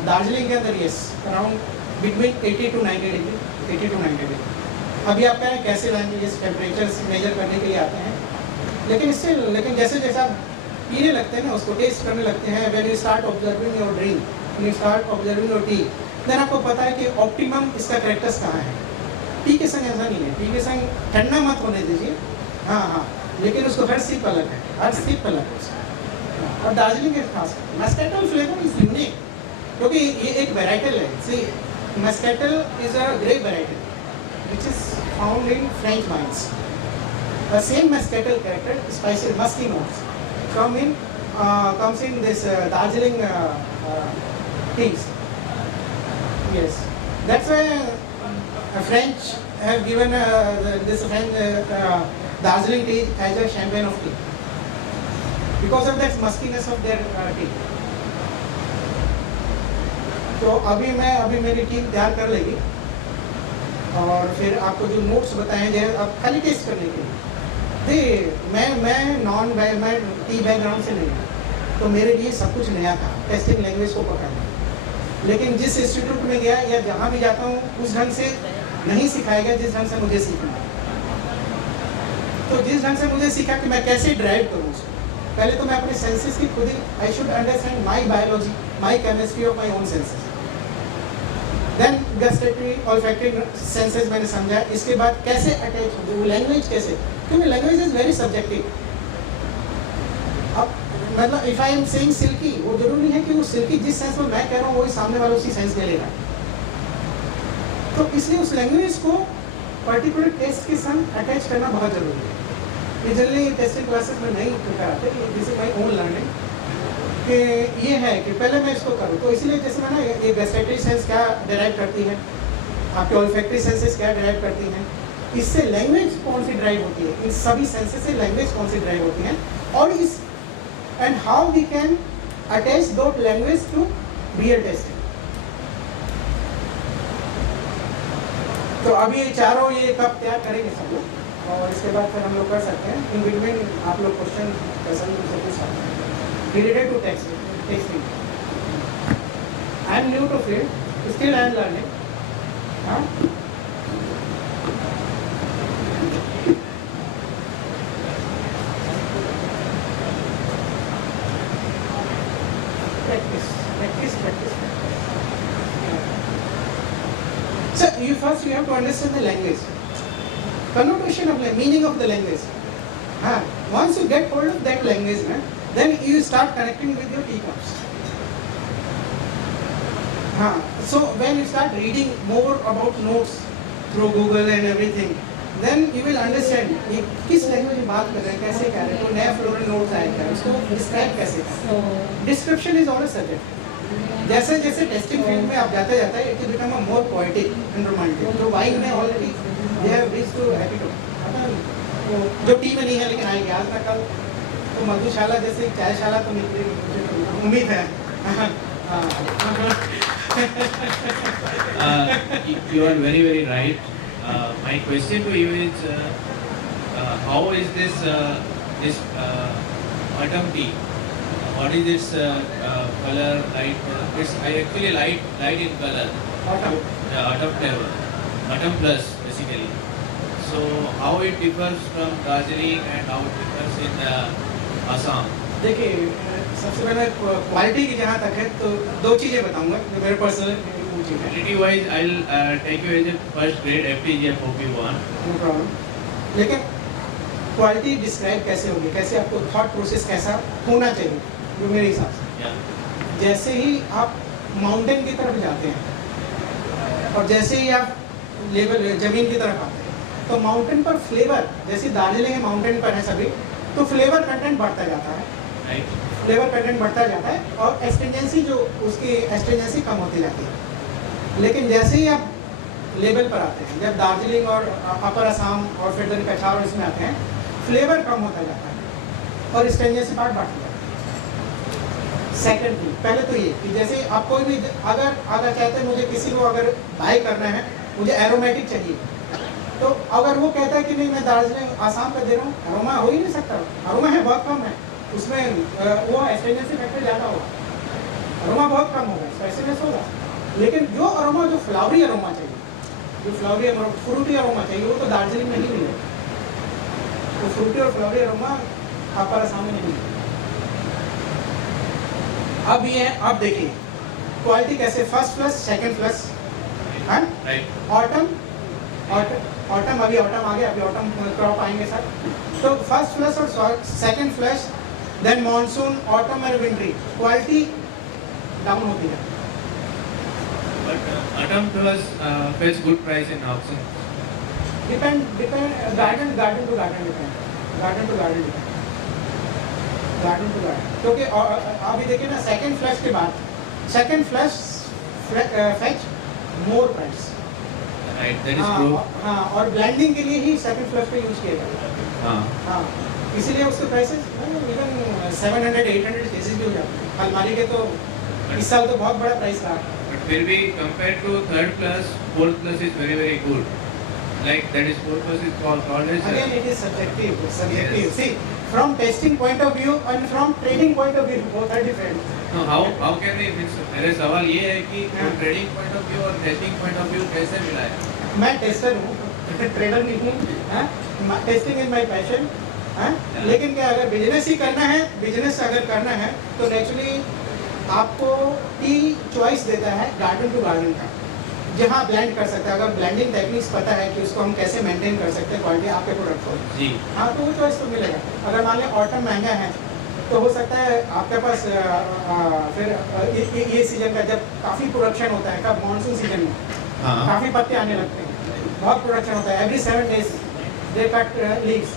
दार्जिलिंग के अंदर yes around between 80 to 90 degree. अभी आप कह रहे हैं कैसे लैंग्वेज टेम्परेचर्स मेजर करने के लिए आते हैं, लेकिन जैसे जैसे आप पीने लगते हैं ना, उसको टेस्ट करने लगते हैं, when you start observing your drink, when you start observing your tea, then आपको पता है कि ऑप्टिमम इसका कैरेक्टर्स कहाँ है। टी के संग ऐसा नहीं है, टी के संग ठंडा मत होने दीजिए, हाँ, लेकिन उसको हर सिप अलग है, हर सिप अलग है उसका। और दार्जिलिंग के खास मस्कैटल फ्लेवर इज यूनिक, क्योंकि ये एक वेराइटल है। See muscatel is a grape variety which is found in French wines. The same muscatel character, spicy musky notes, comes in this Darjeeling teas. Yes, that's why French have given this French Darjeeling tea as a champagne of tea, because of that muskiness of their tea. तो अभी मेरी team तैयार कर लेगी और फिर आपको जो नोट्स बताए हैं आप खाली टेस्ट करने के लिए। मैं टी बैकग्राउंड से नहीं हूँ, तो मेरे लिए सब कुछ नया था टेस्टिंग लैंग्वेज को पकड़ना। लेकिन जिस इंस्टीट्यूट में गया या जहाँ भी जाता हूँ उस ढंग से नहीं सिखाया गया जिस ढंग से मुझे सीखना। तो जिस ढंग से मुझे सीखा कि मैं कैसे ड्राइव करूँ उसको, पहले तो मैं अपने सेंसेस की खुद ही I should understand my biology, my chemistry of my own senses. Then gustatory olfactory senses मैंने समझा, इसके बाद कैसे अटैच होगी वो लैंग्वेज कैसे, क्योंकि लैंग्वेज इज वेरी सब्जेक्टिव। अब मतलब if I am saying silky, वो जरूरी नहीं है कि वो सिल्की जिस सेंस में मैं कह रहा हूँ वही सामने वाला उसी सेंस ले लेगा। तो इसलिए उस लैंग्वेज को पर्टिकुलर टेस्ट के संग अटैच करना बहुत जरूरी है। ये जनरली टेस्टिंग क्लासेस में नहीं कराते, this is my own learning कि ये है कि पहले मैं इसको करूँ। तो इसलिए जैसे मैं ना ये गस्टेटरी सेंस क्या डिराइव करती है, आपके ऑल्फैक्टरी सेंसेस क्या डिराइव करती हैं, इससे लैंग्वेज कौन सी ड्राइव होती है, इन सभी सेंसेस से लैंग्वेज कौन सी ड्राइव होती है, और इस and how we can attach that language to real tasting. तो अभी चारों ये कब तैयार करेंगे सब लोग, और इसके बाद फिर हम लोग कर सकते हैं। इन बिटवीन आप लोग क्वेश्चन पसंद से पूछ सकते हैं related to tasting. I am new to field, still I am learning. Practice. So you have to understand the language, connotation of the meaning of the language. Once you get hold of that language, then you start connecting with your teacups. हाँ, so when you start reading more about notes through Google and everything, then you will understand ये किस language में बात कर रहे हैं, कैसे कह रहे हैं, कोई नया फ्लोरल नोट्स आया क्या, उसको डिस्क्राइब कैसे करें. Description is all a subject. जैसे जैसे टेस्टिंग फील्ड में आप जाते जाते हैं, it will become a more poetic and romantic. तो वाइन में already they have reached to epitome. जो टी में नहीं है लेकिन आएंगे आज ना कल, तो मधुशाला जैसे चायशाला तो निकलेगी, मुझे उम्मीद है. You are very, very right. My question to you is, how is this autumn tea? What is its color? It's actually light in color. Autumn. Autumn flavor. Autumn plus basically. So how it differs from Darjeeling and how it differs in Assam? देखिए, सबसे पहले quality की जहाँ तक है तो दो चीज़ें बताऊंगा जो मेरे पर्सनल चीज़ है. Quality wise, I'll take you as a first grade FTGF OP1. No problem. लेकिन क्वालिटी डिस्क्राइब कैसे होगी, कैसे आपको थॉट प्रोसेस कैसा होना चाहिए, जो मेरे हिसाब से. Yeah. जैसे ही आप माउंटेन की तरफ जाते हैं और जैसे ही आप लेवल जमीन की तरफ आते हैं, तो माउंटेन पर फ्लेवर, जैसे दार्जिलिंग माउंटेन पर है सभी, तो फ्लेवर कंटेंट बढ़ता जाता है. Right. फ्लेवर पैटर्न बढ़ता जाता है और एस्ट्रिंजेंसी जो उसकी एस्ट्रिंजेंसी कम होती जाती है. लेकिन जैसे ही आप लेवल पर आते हैं, जब दार्जिलिंग और अपर असम और फिर दिन कछार और इसमें आते हैं, फ्लेवर कम होता जाता है और एस्ट्रिंजेंसी पार्ट बढ़ता जाता है. सेकेंडली, पहले तो ये कि जैसे आप कोई भी अगर चाहते हैं, मुझे किसी को अगर बाय करना है, मुझे एरोमेटिक चाहिए, तो अगर वो कहता है कि नहीं मैं दार्जिलिंग आसाम का दे रहा हूँ, अरोमा हो ही नहीं सकता. अरोमा है बहुत कम है, उसमें वो एस्ट्रिंजेंसी फैक्टर ज़्यादा होगा, अरोमा बहुत कम होगा, स्पाइसीनेस होगा. लेकिन जो अरोमा, जो फ्लावरी अरोमा चाहिए, जो फ्लावरी अरोमा, फ्रूटी अरोमा चाहिए, वो तो दार्जिलिंग में ही मिलेगा. तो फ्रूटी और फ्लावरी अरोमा अपर असम में नहीं मिलेगा. अब ये अब देखिए क्वालिटी कैसे, फर्स्ट फ्लश, सेकंड फ्लश, है. ऑटम अभी ऑटम आ गया, अभी ऑटम क्रॉप आएंगे सर. तो फर्स्ट फ्लश और second flush, then monsoon, autumn और विंटरी, क्वालिटी डाउन होती है. But autumn plus fetch good price in auction. Depend garden to garden depend, garden to garden depend, garden to garden. क्योंकि अभी देखिए ना, second flush के बाद second flush fetch more price. Right, that is true. हाँ, और blending के लिए ही सेकंड फ्लश पे यूज किया जाता है. हाँ, इसीलिए उसके प्राइसेस इवन 700-800 केसेस भी हो जाते हैं. अलमारी के तो इस साल तो बहुत बड़ा प्राइस रहा. But will be compared to third plus, fourth plus is very, very good. Like that is fourth plus is called as. Again, it is subjective. Yes. See, from testing point of view and from trading point of view, both are different. No, how can we fix? मेरे सवाल ये है कि trading point of view और testing point of view कैसे मिलाएं? मैं tester हूँ, ट्रेडर नहीं हूँ. Testing is my passion. लेकिन क्या, अगर बिजनेस ही करना है, बिजनेस अगर करना है तो नेचुरली आपको टी चॉइस देता है गार्डन टू गार्डन का, जहाँ ब्लेंड कर सकते हैं. अगर ब्लेंडिंग टेक्निक्स पता है कि उसको हम कैसे मेंटेन कर सकते हैं क्वालिटी आपके प्रोडक्ट को, जी हाँ, तो वो चॉइस तो मिलेगा. अगर मान लें ऑटम महंगा है, तो हो सकता है आपके पास फिर ये सीजन का जब काफ़ी प्रोडक्शन होता है, कब मानसून सीजन में काफ़ी पत्ते आने लगते हैं, बहुत प्रोडक्शन होता है. एवरी 7 days दे कट लीव्स,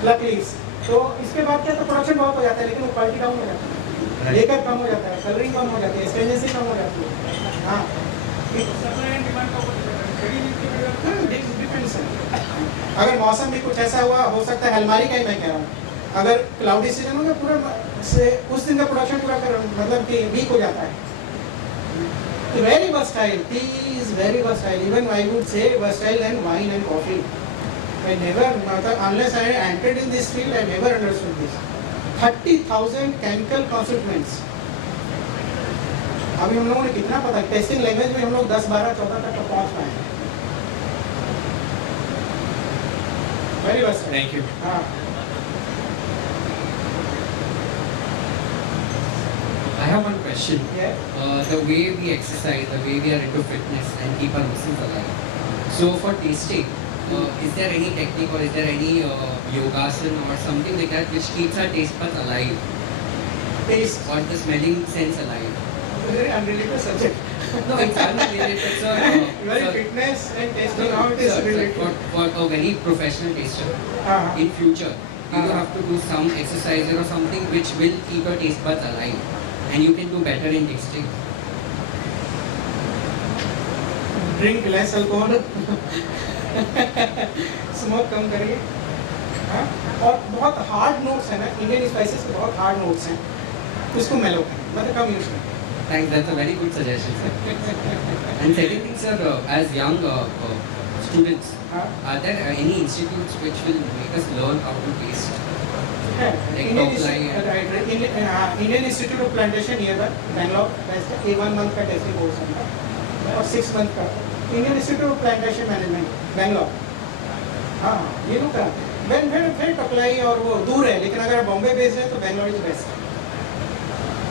प्लक लीव्स. तो इसके बाद क्या, तो प्रोडक्शन बहुत हो जाता है, लेकिन वो क्वालिटी डाउन हो जाता है, लेकर कम हो जाता है, कलरिंग कम हो जाती है, स्टेंजेंसी कम हो जाती है. हाँ, डिपेंड्स है. अगर मौसम भी कुछ ऐसा हुआ, हो सकता है अलमारी का ही मैं कह रहा हूँ, अगर क्लाउडी सीजन हो गया पूरा से उस दिन का प्रोडक्शन पूरा कर, मतलब कि वीक हो जाता है. तो very versatile, T is very versatile. Even I would say versatile and wine and coffee. I never, unless I entered in this field, I never understood this. 30,000 chemical constituents. अभी हम लोगों ने कितना पता, टेस्टिंग लैंग्वेज में हम लोग 10, 12, 14 तक पहुंच पाए हैं. Very versatile. Thank you. हाँ. I have one question. Yeah. The way we exercise, the way we are into fitness and keep our muscles alive. So for tasting, is there any technique or is there any yogasan or something like that which keeps our taste buds alive Taste. or the smelling sense alive? Very unrelated subject. No, it's unrelated, but sir, Well, sir, fitness and sir, tasting, how it is sir, related. for a very professional taster, Uh-huh. in future, you Uh-huh. have to do some exercise or something which will keep your taste buds alive, and you can do better in tasting. Drink less alcohol, smoke कम करिए, हाँ? और बहुत hard notes है ना, Indian spices के बहुत hard notes हैं, उसको मेलो करें, मतलब कम यूज करें. Thanks, that's a very good suggestion, sir. And second thing, sir, as young students, हाँ? are there any institutes which will make us learn how to taste? है, Like Indian top line institute, right, Indian institute of plantation near by Bangalore, best है, 1 month का testing course है और 6 month का Indian institute of plantation management Bangalore. हाँ, ये लोग कराते हैं. फिर टकलाई और वो दूर है, लेकिन अगर बॉम्बे बेस्ड है तो बैंगलोर इज बेस्ट.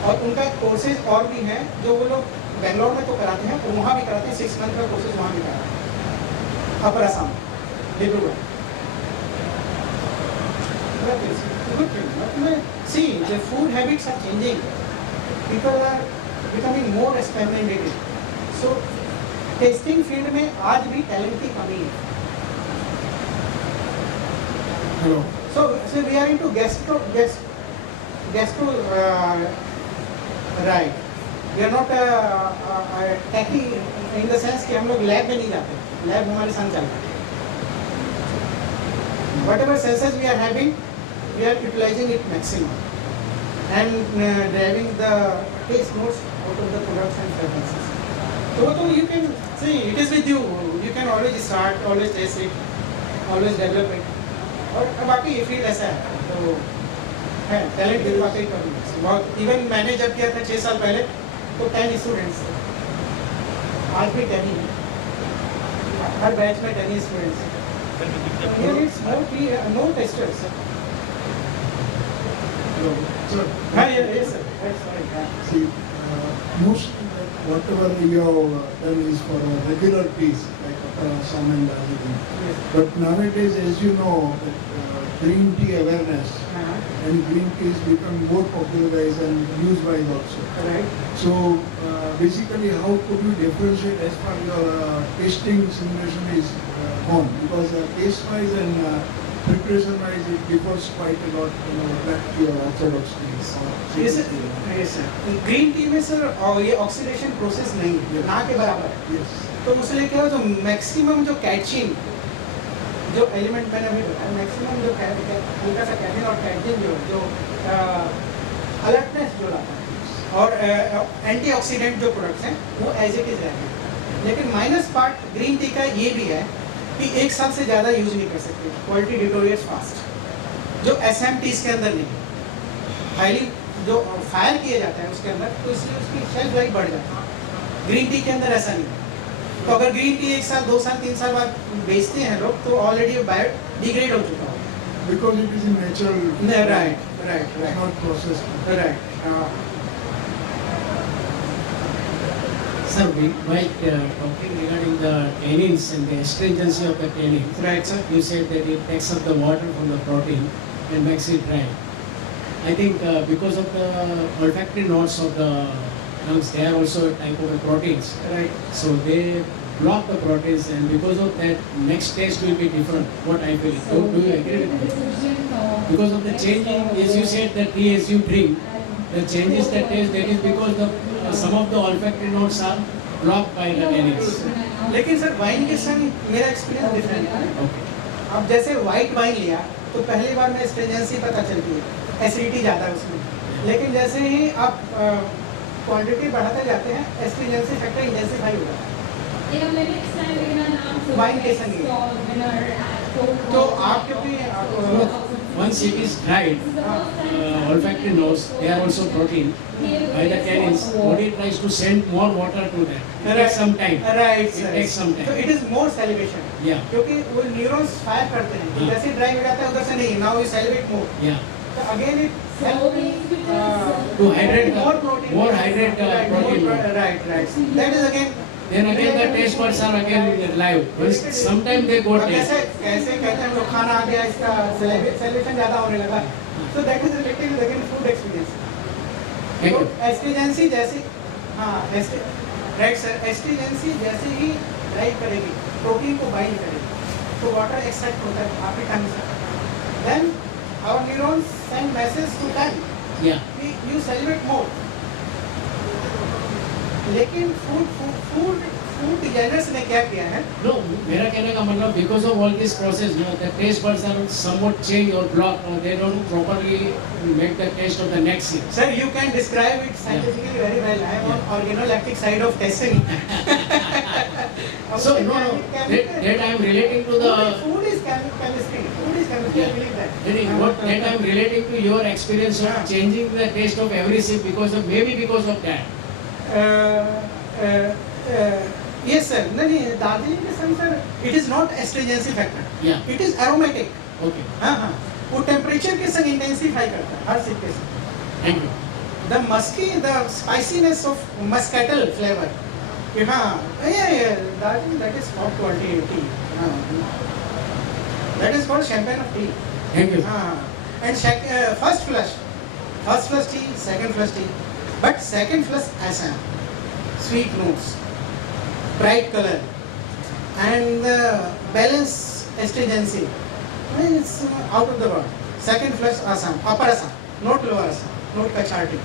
और उनका कोर्सेज और भी हैं जो वो लोग बैंगलोर में तो कराते हैं और वहाँ भी कराते हैं. 6 मंथ का कोर्सेज वहाँ भी कराते हैं. Upper Assam, Dibrugarh. Good thing. See, the food habits are changing. People are becoming more experimental. So, testing field में आज भी टैलेंट की कमी है. Hello. So we are into gastro, right. We are not techy in the sense कि हम लोग lab में नहीं जाते. लैब हमारे साथ चलता है. Whatever senses we are having, we are utilizing it maximum and driving the taste notes out of the products and fragrances. So you can see it is with you. You can always start, always taste it, always develop it. और बाकी ये field ऐसा है तो है talent की वाकई कमी है बहुत. इवन मैंने जब किया था 6 साल पहले तो 10 स्टूडेंट्स थे. आज भी 10 ही है. हर बैच में 10 स्टूडेंट्स हैं. Here it's no testers. Hello. Sir, हाँ yes sir. Sorry. see, most whatever you have done is for a regular piece, like Assam and Darjeeling. Yes. But nowadays, as you know, that, green tea awareness and green tea is become more popularized and use-wise also. Right. So, basically, how could you differentiate as far your tasting simulation is gone? Because taste-wise and preparation-wise, it differs quite a lot, black tea or orthodox tea. Yes sir. Yes sir. Green tea में sir ये oxidation process नहीं है, ना के बराबर है. Yes. तो उससे क्या हो जो मैक्सिमम जो कैचिंग जो एलिमेंट मैंने अभी बताया, मैक्सिमम जो हल्का सा कैफीन और कैचिंग जो अलर्टनेस जो लाता है और एंटीऑक्सीडेंट जो प्रोडक्ट्स हैं वो एज इट इज रहते हैं. लेकिन माइनस पार्ट ग्रीन टी का ये भी है कि 1 साल से ज़्यादा यूज नहीं कर सकते. क्वालिटी डिटोरिएट्स फास्ट, जो एसएमटीज के अंदर नहीं है. हाईली जो फायर किया जाता है उसके अंदर, तो इसलिए उसकी शेल्फ लाइफ बढ़ जाती है. ग्रीन टी के अंदर ऐसा नहीं है. तो अगर ग्रीन टी 1 साल 2 साल 3 साल बाद बेचते हैं लोग तो ऑलरेडी बायो डिग्रेड हो चुका होगा. Because it is in natural. Right. Not processed. Right. Sir, while talking regarding the tannins and the astringency of the tannins, Right, sir. you said that it takes up the water from the protein and makes it dry. I think because of the olfactory notes of the tongues, they are also a type of proteins. Right. So they block the proteins, and because of that, next taste will be different. What I feel. Do you agree with me? Because of the changing, as you said, the tea as you drink, the changes the taste. That is because the some of the olfactory notes are blocked by the tannins. लेकिन sir wine के संग मेरा experience different है. Okay. अब जैसे white wine लिया तो पहली बार में स्ट्रेंजेंसी पता चलती है, एसिडिटी ज़्यादा है उसमें. लेकिन जैसे ही आप क्वांटिटी बढ़ाते जाते हैं एस्ट्रिजेंसी फैक्टर इंटेंसिफाई हो जाता है. वाइन के संग तो आप क्योंकि Once it is dried, olfactory notes, they are also protein. By the tannins, body tries to send more water to them. It takes some time. Right It takes some time. तो it is more celebration. Yeah. क्योंकि वो neurons fire करते हैं. हाँ. जैसे dry हो जाता है उधर से नहीं, now you celebrate more. Yeah. So again it To hydrate the- more protein. more hydrate the protein. Right. That is again. Then again the taste buds are again live. Once sometimes they go अब taste. कैसे कहते हैं हम लोग खाना आ गया इसका celebration ज़्यादा होने लगा. So that is related with again food experience. Thank you. एस्ट्रिजेंसी जैसे हाँ राइट सर, एस्ट्रिजेंसी जैसे ही ड्राइव करेगी प्रोटीन को बाइंड करेगी तो वाटर एक्सट्रैक्ट होता है आपके टंग से, then our neurons send message to tongue Yeah. You celebrate more. लेकिन फूड डिजाइनर्स ने क्या किया है, No, मेरा कहने का मतलब because of all this process, you know, the taste buds are somewhat changed or blocked, or they don't properly make the taste of the next thing. sir you can describe it scientifically very well. I am on organolactic side of testing. So no, that I am relating to the. Food is chemistry. Food is chemistry. I believe that. That I am relating to your experience of changing the taste of every sip maybe because of that. Yes sir. नहीं दार्जिलिंग के संग sir it is not astringency factor. Yeah. It is aromatic. Okay. हाँ, वो temperature के संग intensify करता है हर SIP के संग. Thank you. The musky, the spiciness of muscatel flavor. हाँ, yeah, that is top quality tea. That is called champagne of tea. Thank you. And first flush tea, second flush tea. But second flush ऐसा है, sweet notes, bright color, and balance astringency. It's out of the world. Second flush Assam, upper Assam, not lower Assam, not Kachati.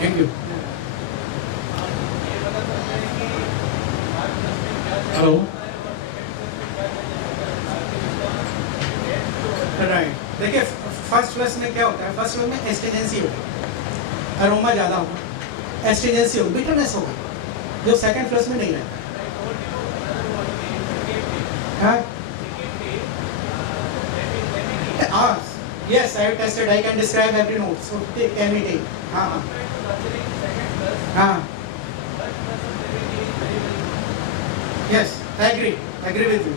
Thank you. Hello. Right. देखिए first flush में क्या होता है, first flush में एस्ट्रिजेंसी होगी, aroma ज़्यादा होगा, एस्ट्रिजेंसी होगी, बिटरनेस होगा, जो सेकंड फ्लश में नहीं रहता. हाँ, yes, I have tested. I can describe every note. So can we take? हाँ. Yes, I agree with you.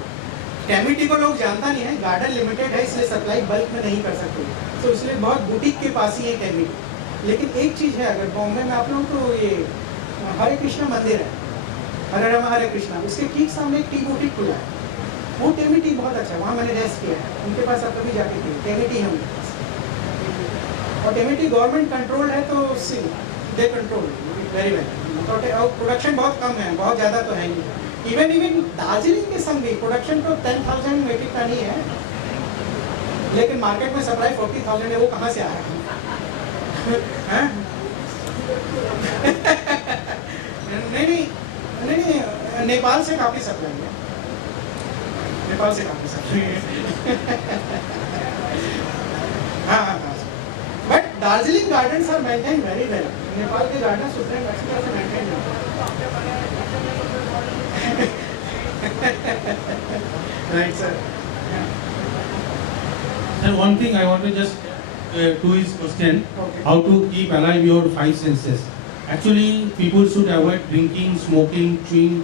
कैमिटी को लोग जानता नहीं है, गार्डन लिमिटेड है इसलिए सप्लाई बल्क में नहीं कर सकते, तो इसलिए बहुत बुटीक के पास ही है कैमिटी. लेकिन एक चीज़ है, अगर बॉम्बे में आप लोग तो ये हरे कृष्णा मंदिर है, हरे रामा हरे कृष्णा, उसके ठीक सामने एक टी बुटीक खुला है, वो टेमी टी बहुत अच्छा है, वहाँ मैंने रेस्ट किया है, उनके पास आप कभी जाके पिए, टेमी टी है उनके पास. और टेमी टी गवर्नमेंट कंट्रोल है तो दे कंट्रोल वेरी वेल. और प्रोडक्शन बहुत कम है, बहुत ज़्यादा तो है नहीं. इवन दार्जिलिंग के संग भी प्रोडक्शन तो 10,000 मेट्रिक टन ही है, लेकिन मार्केट में सप्लाई 40,000 है, वो कहाँ से आ रहा है? नहीं, नेपाल से काफ़ी सप्लाई है, नेपाल से काफ़ी सप्लाई है. हाँ. But Darjeeling gardens are maintain very well. Nepal के गार्डन सुप्रीम अच्छी तरह से मेंटेन है. Right, sir. And one thing I want to just to his question, Okay. how to keep alive your five senses. Actually, people should avoid drinking, smoking, chewing,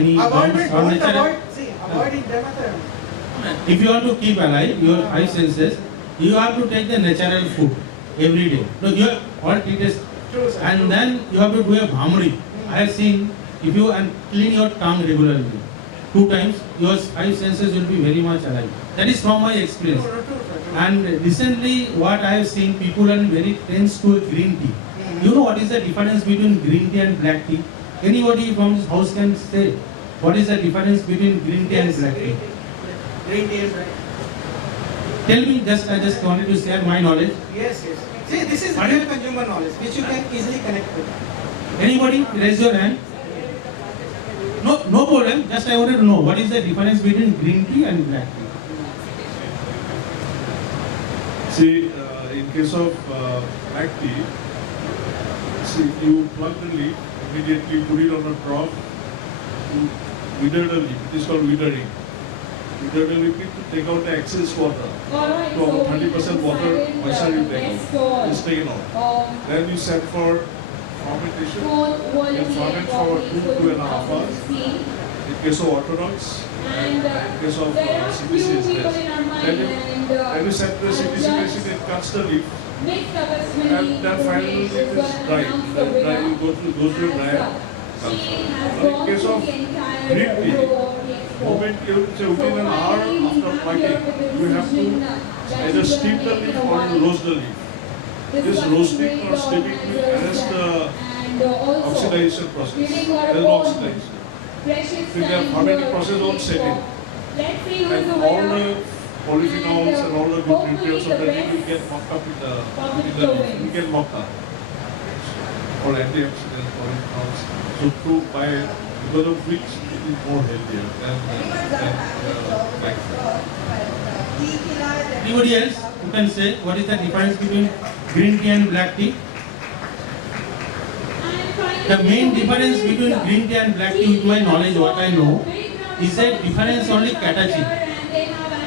any Avoid gums it, or don't natural. avoid. See, avoid it, Demeter. If you want to keep alive your five senses, you have to take the natural food every day. No, you have, what it is, True, sir. and then you have to do a bhamri. I have seen if you and clean your tongue regularly, 2 times, your five senses will be very much alive. That is from my experience. True, sir. And recently, what I have seen, people are very tense to green tea. You know what is the difference between green tea and black tea? Anybody from this house can say what is the difference between green tea and black tea? Green tea is right. Tell me, I just wanted to share my knowledge. Yes. See, this is Pardon? real consumer knowledge, which you can easily connect with. Anybody, raise your hand. No problem. Just I wanted to know what is the difference between green tea and black tea. See, in case of black tea, see, you plug the leaf, immediately put it on a trough, you wither the leaf. It is called withering. Wither the leaf to take out the excess water. Alright, To about 30% water, moisture you take out. Is taken out. Then you set for fermentation. You ferment for 2.5 hours. In case of orthodox, and in case of CPC, then you set the CPC machine, it cuts the leaf, and then finally it is dry. Then you go to your dryer. In case of green tea, moment within an hour after plucking, you have to either steep the leaf or roast the leaf. This roasting or steeping will arrest the oxidation process. There is no oxidation. If the fermenting process won't set in. And all the polyphenols and all the good nutrients of the leaf will get locked up in the leaf. Will get locked up. All antioxidants, polyphenols. So because of which it is more healthier than black tea. Anybody else who can say what is the difference between green tea and black tea? The main difference between green tea and black tea, with my knowledge, what I know, is a difference only catechin.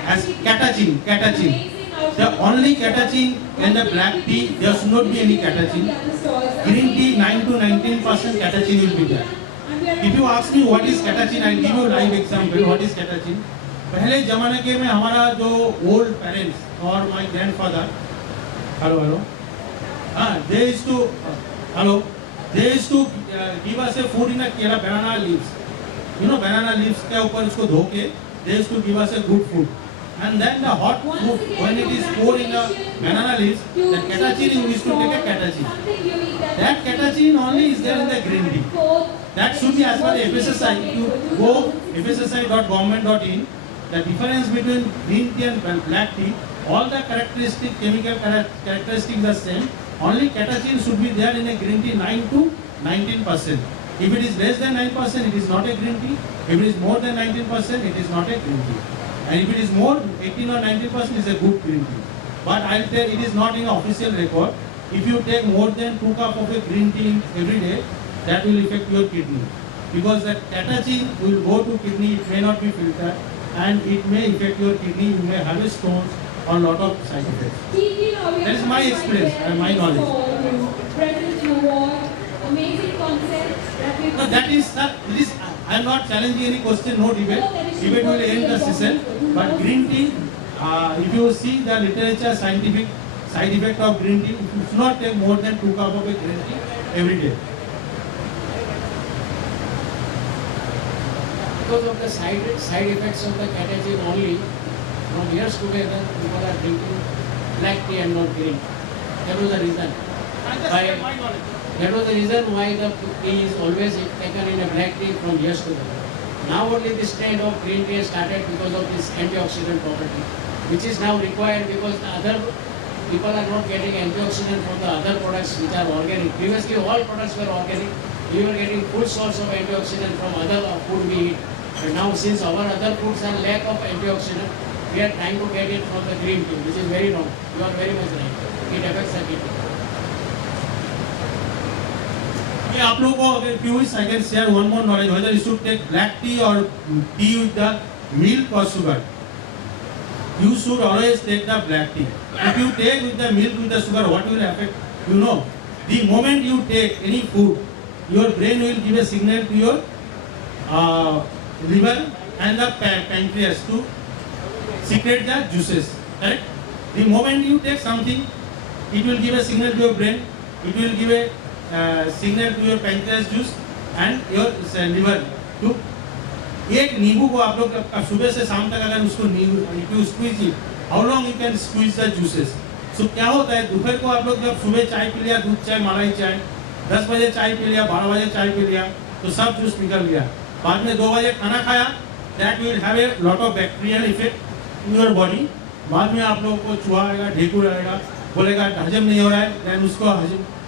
As catechin. The only catechin in the black tea, there should not be any catechin. Green tea, 9 to 19% catechin will be there. If you ask me what is catechin, I will give you a live example. What is catechin? पहले जमाने के में हमारा जो old parents or my grandfather, they used to give us a food in a banana leaves. You know banana leaves के ऊपर इसको धो के they used to give us a good food. And then the hot food, when it is poured in the banana leaves, the catechin we used to take a catechin. That catechin only is there in the green tea. That should be as per the FSSI. If you go fssi.government.in, the difference between green tea and black tea, all the chemical characteristics are same. Only catechin should be there in a green tea 9 to 19%. If it is less than 9%, it is not a green tea. If it is more than 19%, it is not a green tea. And if it is more 18 or 19%, it is a good green tea. But I will tell it is not in official record. If you take more than 2 cups of a green tea every day, that will affect your kidney. Because that catechin will go to kidney, it may not be filtered, and it may affect your kidney. You may have stones or lot of side effects. That is my experience and my knowledge. No, that is, I am not challenging any question, no debate. Debate will end the session. But green tea, if you see the literature, scientific side effect of green tea, you should not take more than 2 cups of a green tea every day. Because of the side effects of the catechin only, from years together, people are drinking black tea and not green. That was the reason. That was the reason why the tea is always taken in a black tea from years together. Now only this trend of green tea started because of this antioxidant property, which is now required because the other people are not getting antioxidant from the other products which are organic. Previously all products were organic. We were getting full source of antioxidant from other food we eat. But now since our other foods are lack of antioxidant, we are trying to get it from the green tea, which is very wrong. You are very much right. It affects the kidney. Okay, आप लोगों को अगर curious, I can share one more knowledge whether you should take black tea or tea with the milk or sugar. You should always take the black tea. If you take with the milk with the sugar, what will affect? You know, the moment you take any food, your brain will give a signal to your liver and the pancreas to secrete the juices. Correct? The moment you take something, it will give a signal to your brain. It will give a signal to your pancreas juice and your liver to एक नींबू को आप लोग सुबह से शाम तक अगर उसको if you squeeze it, how long you can squeeze the juices? So क्या होता है दोपहर को आप लोग जब सुबह चाय पी लिया, दूध चाय, मलाई चाय, 10 बजे चाय पी लिया, 12 बजे चाय पी लिया, तो सब जूस निकल गया. बाद में 2 बजे खाना खाया, that will have a lot of bacterial effect in your body. बाद में आप लोगों को चूहा आएगा, ढेकुर आएगा, बोलेगा हजम नहीं हो रहा है, then उसको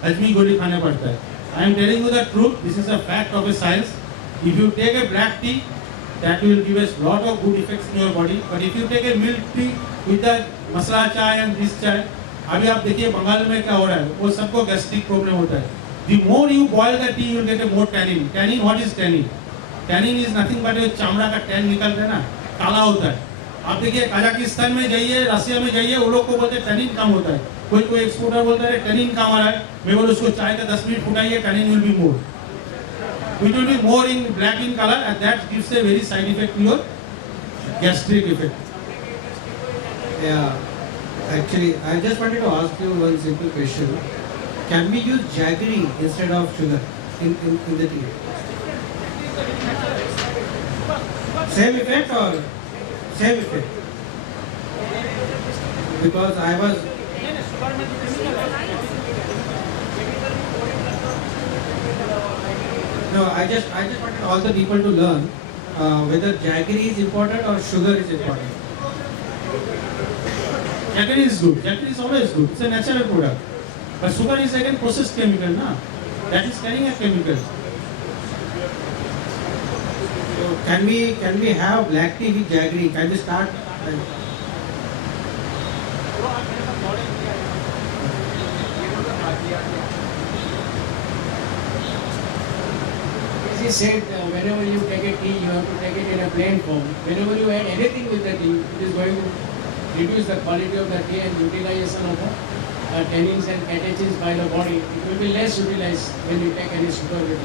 हजमी गोली खाने पड़ता है. I am telling you the truth. This is a fact of a science. If you take a black tea, that will give us lot of good effects in your body. But if you take a milk tea with the masala chai and this chai, अभी आप देखिए बंगाल में क्या हो रहा है, वो सबको गैस्ट्रिक प्रॉब्लम होता है. The more you boil the tea, you will get a more tannin. Tannin, what is tannin? Tannin is nothing but a चामड़ा का टैन निकलता है ना, काला होता है. आप देखिए कजाकिस्तान में जाइए, रसिया में जाइए, वो लोग को बोलते हैं टैनिन कम होता है. कोई एक्सपोर्टर बोलता है टैनिन कम आ रहा है, मैं बोलूँ उसको चाय का 10 मिनट फुटाइए, tannin will be more. It will be more in black in color, and that gives a very side effect to your gastric effect. Yeah, actually, I just wanted to ask you one simple question. Can we use jaggery instead of sugar in the tea? Same effect or same effect? Because I was No, I just wanted all the people to learn whether jaggery is important or sugar is important. Jaggery is good. Jaggery is always good. It's a natural product. But sugar is again processed chemical, na? That is carrying a chemical. So can we have black tea with jaggery? Can we start? As he said, whenever you take a tea, you have to take it in a plain form. Whenever you add anything with the tea, it is going to reduce the quality of the tea and utilization of the tannins and catechins by the body. It will be less utilized when you take any sugar with it.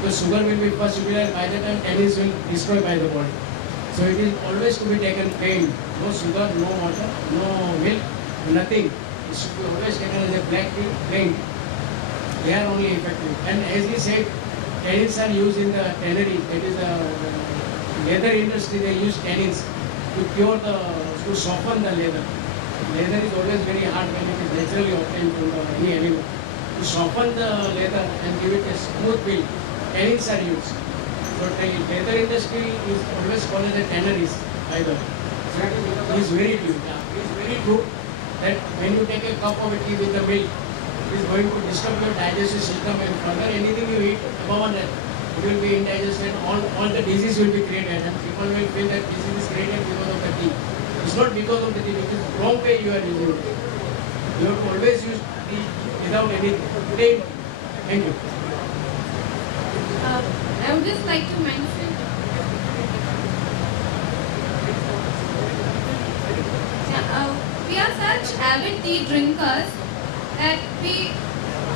Because sugar will be first utilized by the time tannins will destroy by the body. So it is always to be taken plain. No sugar, no water, no milk, nothing. It should be always taken as a black tea, plain. They are only effective. And as we said, tannins are used in the tannery. That is the leather industry. They use tannins to cure to soften the leather. Leather is always very hard when it is naturally obtained from any animal. To soften the leather and give it a smooth feel, tannins are used. So the leather industry is always called as the tanneries either. So it is very true. It is very true that when you take a cup of tea with the milk, it is going to disturb your digestive system and further anything you eat above that, it will be indigested, all the disease will be created and people will feel that disease is created because of the tea. It's not because of the tea, it is the wrong way you are using it. You have to always use tea without anything. Plain. Thank you. I would just like to mention. We are such avid tea drinkers that we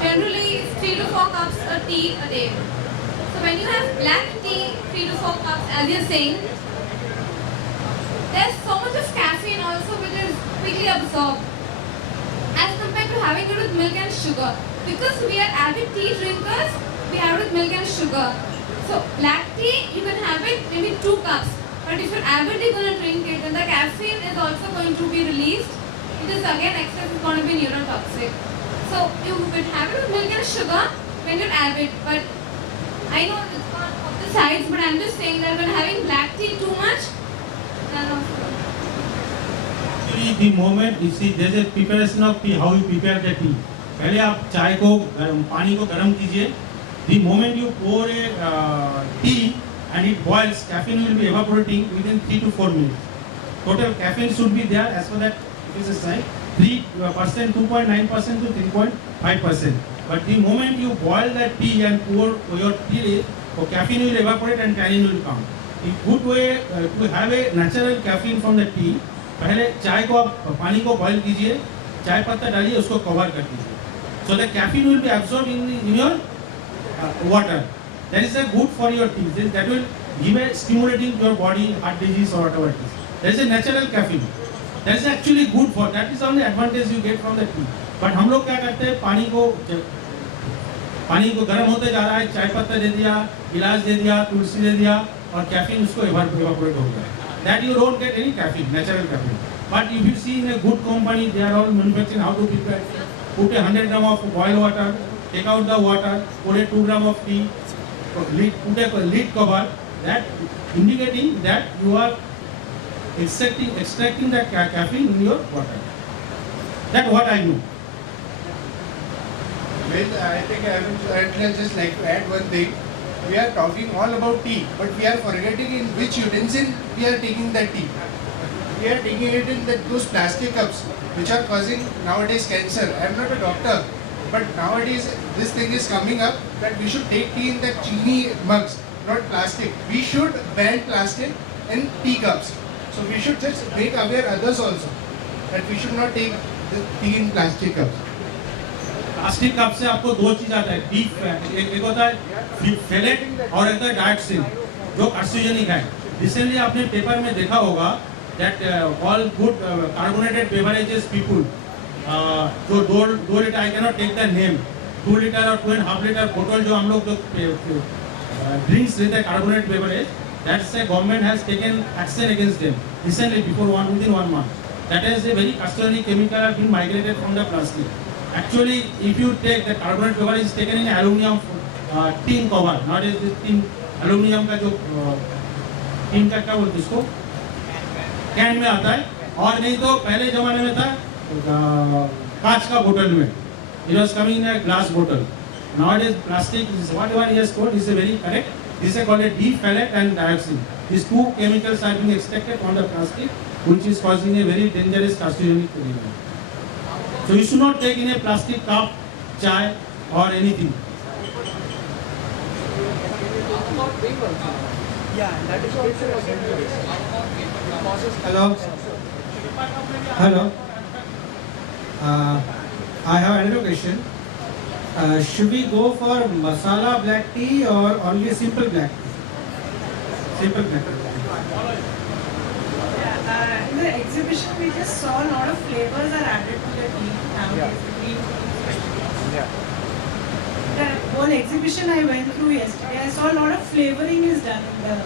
generally 3 to 4 cups of tea a day. So when you have black tea, 3 to 4 cups, as you're saying, there's so much of caffeine also which is quickly absorbed as compared to having it with milk and sugar. Because we are avid tea drinkers, we have it with milk and sugar. So black tea, you can have it maybe 2 cups. But if you're avidly going to drink it, then the caffeine is also going to be released. It is again excess is going to be neurotoxic. So you will have it with milk and sugar when you're avid. But I know it's not of the sides, but I'm just saying that when having black tea too much, then also. Actually, the moment you see there's a preparation of tea, how you prepare the tea. पहले आप चाय को पानी को गर्म कीजिए. The moment you pour a tea and it boils, caffeine will be evaporating within 3 to 4 minutes. Total caffeine should be there as per that it is a sign 3%, 2.9% to 3.5%. But the moment you boil that tea and pour your tea, so caffeine will evaporate and tannin will come. A good way to have a natural caffeine from the tea, पहले चाय को आप पानी को boil कीजिए, चाय पत्ता डालिए, उसको cover कर दीजिए. So the caffeine will be absorbed in your water. That is a good for your teeth. That will give a stimulating to your body, heart disease or whatever it is. That is a natural caffeine. That is actually good for. That is only advantage you get from the tea. But हम लोग क्या करते हैं पानी को गर्म होते जा रहा है, चाय पत्ता दे दिया, इलायच दे दिया, तुलसी दे दिया और कैफीन उसको evaporate हो गया. That you don't get any caffeine, natural caffeine. But if you see in a good company, they are all manufacturing how to prepare. Put 100 gram of boiled water, take out the water, put a 2 gram of tea, put a lid cover, that indicating that you are extracting that caffeine in your water. That's what I know. Well, I think I would just like to add one thing. We are talking all about tea, but we are forgetting in which utensil we are taking that tea. We are taking it in those plastic cups, which are causing nowadays cancer. I am not a doctor, but nowadays this thing is coming up that we should take tea in that chini mugs, not plastic. We should ban plastic in tea cups. So we should just make aware others also that we should not take the tea in plastic cups. Plastic cup से आपको दो चीज आता है, deep fat, एक होता है Fallot और एक होता है डाइट सिन, जो कार्सिनोजेनिक है. रिसेंटली आपने पेपर में देखा होगा that all good carbonated beverages people, जो 2 litre, I cannot take the name, 2 litre और 2.5 लीटर बोतल जो हम लोग जो ड्रिंक्स लेते हैं carbonated beverage, that's a government has taken action against them recently within 1 month. That is a very carcinogenic chemical have been migrated from the plastic. Actually, if you take the carbonated beverage is taken in aluminum tin cover, not is tin aluminium का जो tin का क्या बोलते उसको, can में आता है, और नहीं तो पहले जमाने में था कांच का बोतल में, it was coming in a glass बोतल. Nowadays plastic is whatever he has told is very correct. This is called a dephthalate and dioxin. These two chemicals are being extracted from the plastic, which is causing a very dangerous carcinogenic element. So you should not take in a plastic cup, chai or anything. Hello. Hello. I have another question. Should we go for masala black tea or only a simple black tea? Simple black tea. In the exhibition, we just saw a lot of flavors are added to the tea nowadays. The whole exhibition I went through yesterday, I saw a lot of flavoring is done in the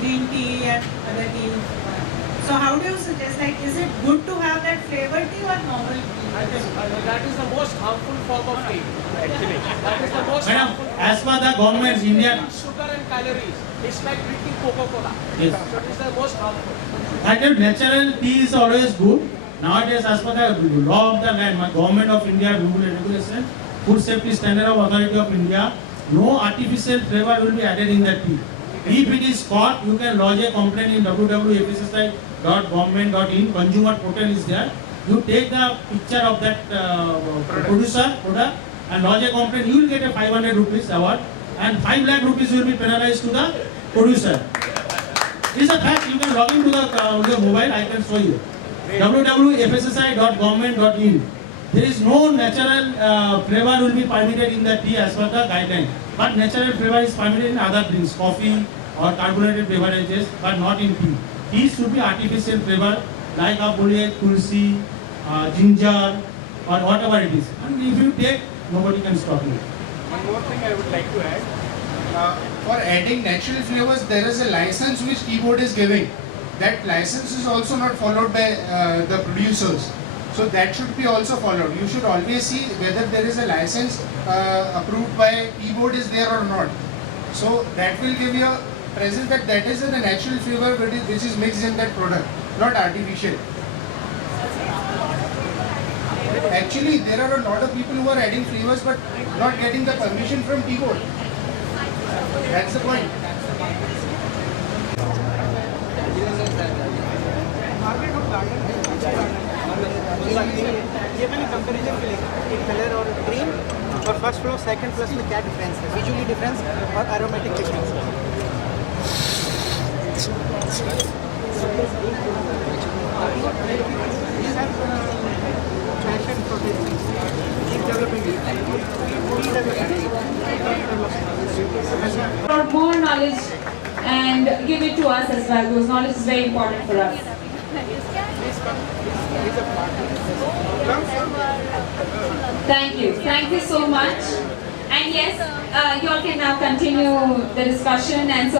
green tea and other tea. So how do you suggest, like, is it good to have that flavored tea or normal tea? That is the most harmful form of tea, actually. That is the most Madam, harmful. as per the government, India. Sugar and calories. It's like drinking Coca-Cola. Yes. So it is the most harmful. That is natural tea is always good. Nowadays, as per the law of the land, my government of India rule and regulation, Food Safety Standard of Authority of India, no artificial flavor will be added in the tea. If it is caught, you can lodge a complaint in www.fssi.government.in. Consumer portal is there. You take the picture of that producer product and lodge a complaint. You will get a 500 rupees award, and 5 lakh rupees will be penalized to the producer. This is a fact. You can log into the mobile. I can show you. www.fssi.government.in. There is no natural flavor will be permitted in the tea as per the guideline. But natural flavor is permitted in other drinks, coffee or carbonated beverages, but not in tea. Tea should be artificial flavor like a tulsi, ginger, or whatever it is. And if you take, nobody can stop you. One more thing I would like to add. For adding natural flavors, there is a license which tea board is giving. That license is also not followed by the producers. So that should be also followed. You should always see whether there is a license approved by tea board is there or not. So that will give you a presence that that is a natural flavor which is mixed in that product, not artificial. Actually, there are a lot of people who are adding flavors but not getting the permission from tea board. That's the point. ये मैंने comparison के लिए एक colour और green और first floor second floor में क्या difference है, विजुअली डिफरेंस और aromatic difference. More knowledge and give it to us as well. Those knowledge is very important for us. Thank you so much. And yes, you all can now continue the discussion and so